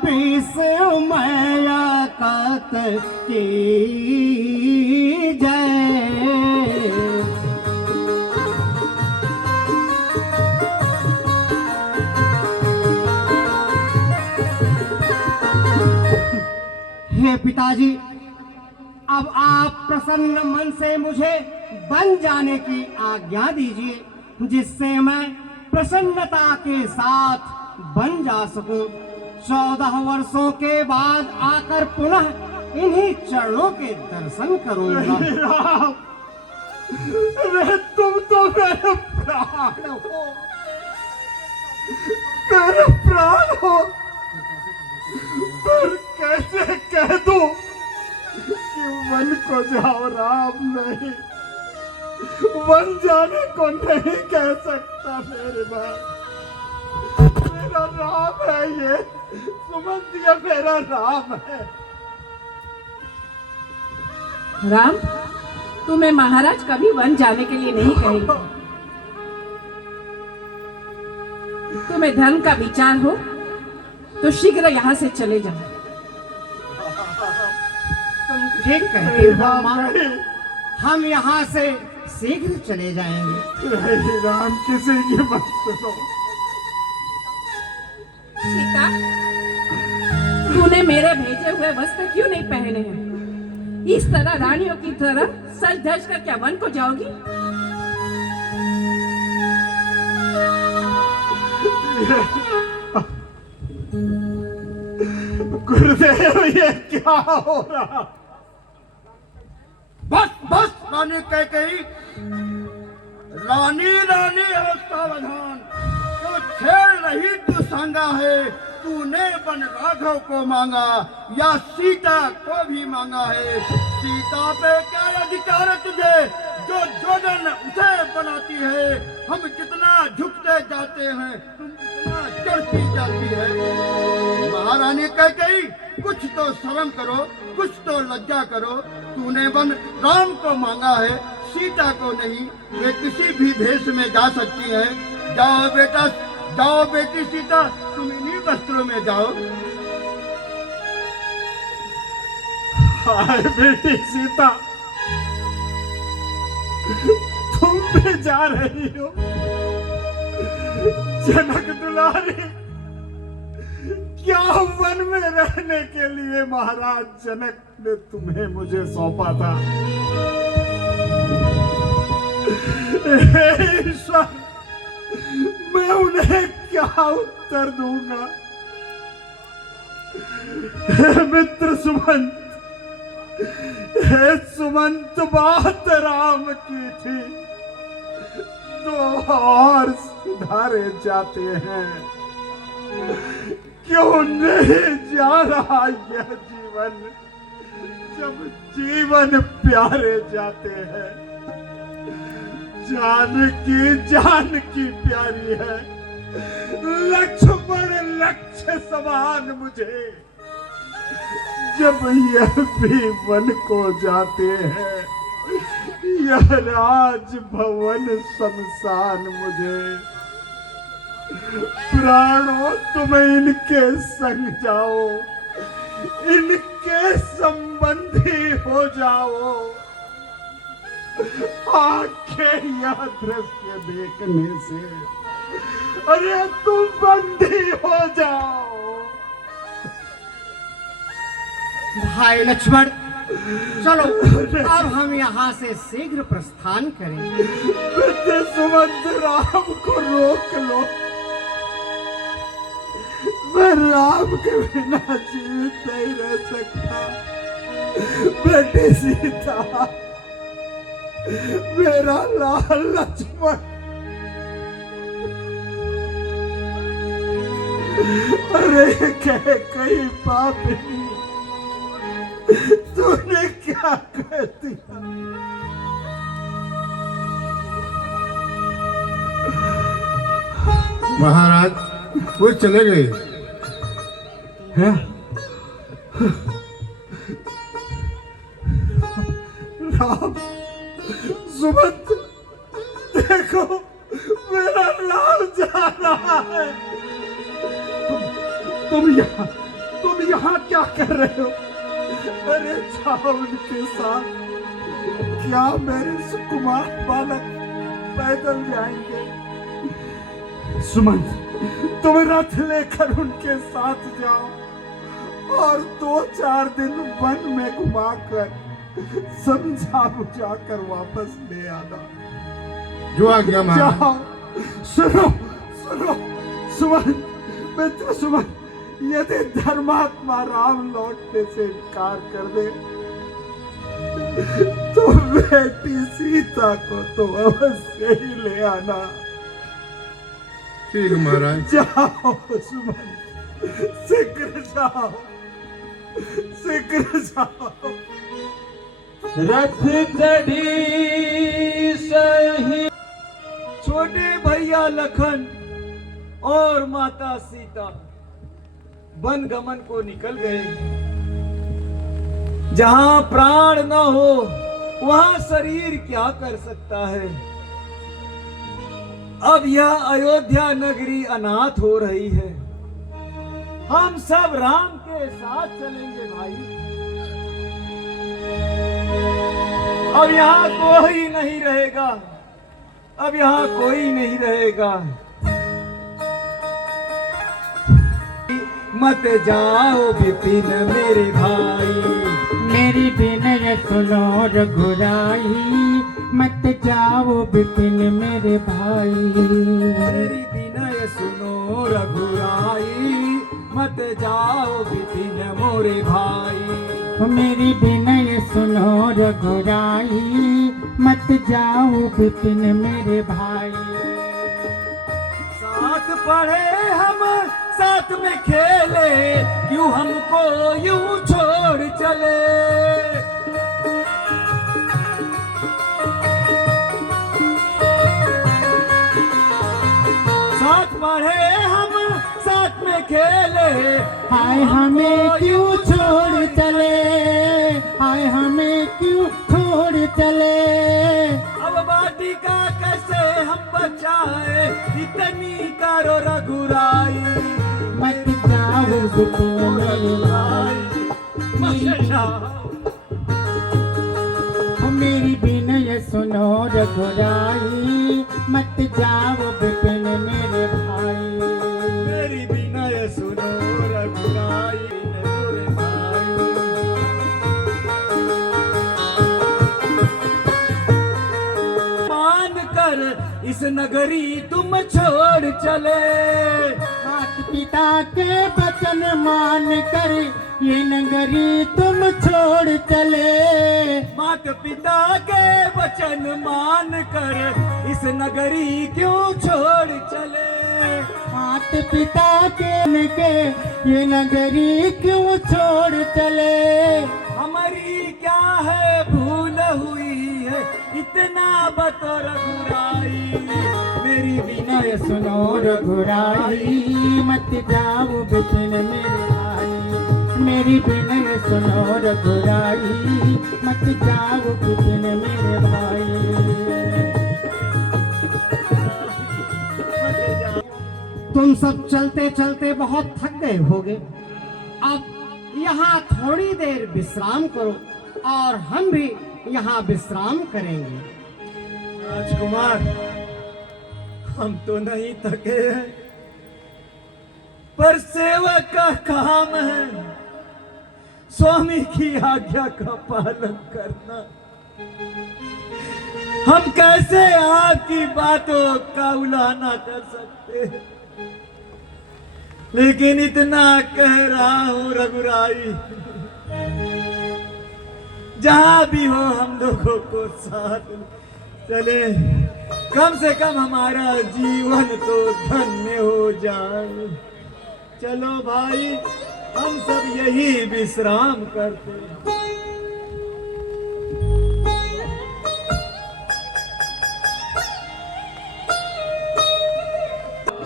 विस्मय कत की जय। हे पिताजी, अब आप प्रसन्न मन से मुझे बन जाने की आज्ञा दीजिए, जिससे मैं प्रसन्नता के साथ बन जा सकूं। 14 वर्षों के बाद आकर पुनः इन्हीं चरणों के दर्शन करूंगा। राम, अरे तुम तो मेरे प्राण हो, मेरे प्राण हो। पर कैसे कह दूं कि वन को जाओ राम? नहीं, वन जाने को नहीं कह सकता मेरे भाई। मेरा राम है ये, सुमंत, ये मेरा राम है। राम, तुम्हें महाराज कभी वन जाने के लिए नहीं कहेंगे। तुम्हें धर्म का विचार हो तो शीघ्र यहाँ से चले जाओ। तुम ठीक कहते हो माँ, हम यहाँ से शीघ्र चले जाएंगे। नहीं राम, किसी की मत सुनो। सीता, तूने मेरे भेजे हुए वस्त्र क्यों नहीं पहने हैं? इस तरह रानियों की तरह सज धज कर क्या वन को जाओगी? गुरुदेव, ये क्या हो रहा? बस बस रानी कह गई, रानी रानी है सावधान। तो छेड़ रही तू संगा है, तूने वन राघव को मांगा या सीता को भी मांगा है? सीता पे क्या अधिकार है तुझे, जो जोजन उसे बनाती है? हम जितना झुकते जाते हैं तुम उतना चढ़ती जाती है। महारानी कह गई, कुछ तो शर्म करो, कुछ तो लज्जा करो। तूने वन राम को मांगा है, सीता को नहीं। वे किसी भी भेष में जा सकती है। जाओ बेटा, जाओ बेटी सीता, तुम इन्हीं वस्त्रों में जाओ। हाय बेटी सीता, तुम भी जा रही हो? जनक दुलारी, क्या वन में रहने के लिए महाराज जनक ने तुम्हें मुझे सौंपा था? हे ईश्वर, मैं उन्हें क्या उत्तर दूंगा? हे मित्र सुमंत, हे सुमंत, बात राम की थी तो और सुधारे जाते हैं। क्यों नहीं जा रहा यह जीवन, जब जीवन प्यारे जाते हैं? जानकी जानकी प्यारी है, लक्ष्मण लक्ष्य समान मुझे। जब यह भी वन को जाते हैं, यह राज भवन शमशान मुझे। प्राणों, तुम इनके संग जाओ, इनके संबंधी हो जाओ। आंखें यह दृश्य देखने से, अरे तुम बंदी हो जाओ। भाई लक्ष्मण, चलो अब हम यहाँ से शीघ्र प्रस्थान करें। बेटे सुमंत, राम को रोक लो। मैं राम के बिना जीवित नहीं रह सकता। बेटी सीता, मेरा लाल लक्ष्मण, अरे कह कहीं पापी, तूने क्या कर दिया? महाराज वो चले गए हैं? राम, सुमंत, देखो मेरा लाल जा रहा है। तुम यहाँ क्या कर रहे हो? अरे जाओ उनके साथ। क्या मेरे सुकुमार बालक पैदल जाएंगे? सुमंत, तुम रथ लेकर उनके साथ जाओ और 2-4 दिन वन में घुमाकर समझा बुझा कर वापस ले आना। जो आ गया महाराज। जाओ। सुनो सुनो सुमंत, मित्र सुमंत, यदि धर्मात्मा राम लौटने से इनकार कर दे तो बेटी सीता को तो अवश्य ही ले आना। ठीक महाराज। जाओ सुमन, शीघ्र जाओ, शीघ्र जाओ। रथ चढ़ी सही छोटे भैया लखन और माता सीता वन गमन को निकल गए। जहां प्राण न हो वहां शरीर क्या कर सकता है। अब यह अयोध्या नगरी अनाथ हो रही है। हम सब राम के साथ चलेंगे भाई। अब यहाँ कोई नहीं रहेगा, अब यहाँ कोई नहीं रहेगा। मत जाओ विपिन मेरे भाई, मेरी विनय सुनो रघुराई, मत जाओ विपिन मेरे भाई। मेरी विनय सुनो रघुराई, मत जाओ विपिन मोरे भाई। मेरी विनय सुनो रघुराई, मत जाओ विपिन मेरे भाई। साथ पढ़े हम साथ में खेले, क्यों हमको यूं छोड़ चले। साथ पढ़े हम साथ में खेले, हाय हमें क्यों छोड़ चले, हाय हमें क्यों छोड़ चले। अब वाटिका कैसे हम बचाए, इतनी करो रघुराई। मत जाओ विपिन मेरे भाई, मत जाओ। मेरी विनय सुनो रघुराई, मत जाओ विपिन मेरे भाई। मेरी विनय सुनो रघुराई मेरे भाई। मान कर इस नगरी तुम छोड़ चले, माता पिता के वचन मान कर ये नगरी तुम छोड़ चले। माता पिता के वचन मान कर इस नगरी क्यों छोड़ चले। माता पिता के ये नगरी क्यों छोड़ चले। हमारी क्या है भूल हुई है, इतना बतो रघुराई। मेरी विनय सुनो रघुराई, मत जाओ विपिन मेरे भाई। मेरी विनय सुनो रघुराई, मत जाओ विपिन मेरे भाई। तुम सब चलते चलते बहुत थक गए होगे, अब यहाँ थोड़ी देर विश्राम करो और हम भी यहाँ विश्राम करेंगे। राजकुमार, हम तो नहीं थके हैं, पर सेवक का काम है स्वामी की आज्ञा का पालन करना। हम कैसे आपकी बातों का उल्लंघन कर सकते हैं। लेकिन इतना कह रहा हूं रघुराई, जहां भी हो हम लोगों को साथ चले, कम से कम हमारा जीवन तो धन्य हो जाए। चलो भाई, हम सब यही विश्राम करते हैं।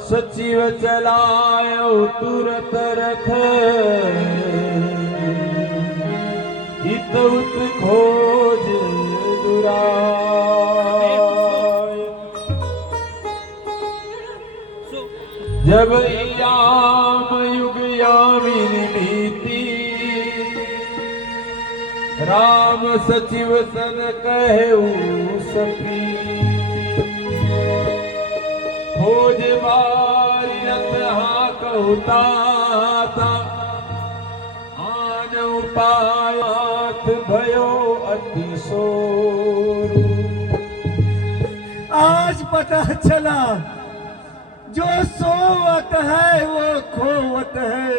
सचिव चलायो तुरत रथ, हित उत खोज दुराय। जब याम युग यामिनी नीति, राम सचिव सन कहु सप्रीति। खोज बारी रथ हाकहु ताता, आन उपाय हाथ भयो अति सोरु। आज पता चला जो सोवत है वो खोवत है।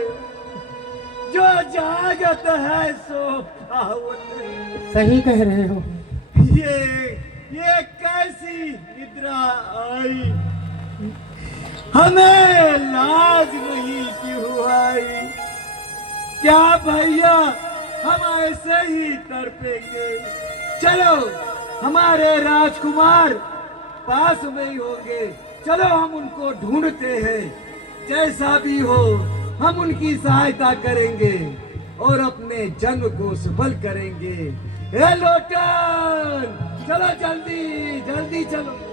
जागत है सो पावत नहीं। सही कह रहे हो। ये कैसी निद्रा आई, हमें लाज नहीं क्यों आई? क्या भैया हम ऐसे ही तड़पेंगे? चलो हमारे राजकुमार पास में ही होंगे, चलो हम उनको ढूंढते हैं। जैसा भी हो हम उनकी सहायता करेंगे और अपने जन्म को सफल करेंगे। हे लोटन, चलो जल्दी जल्दी चलो।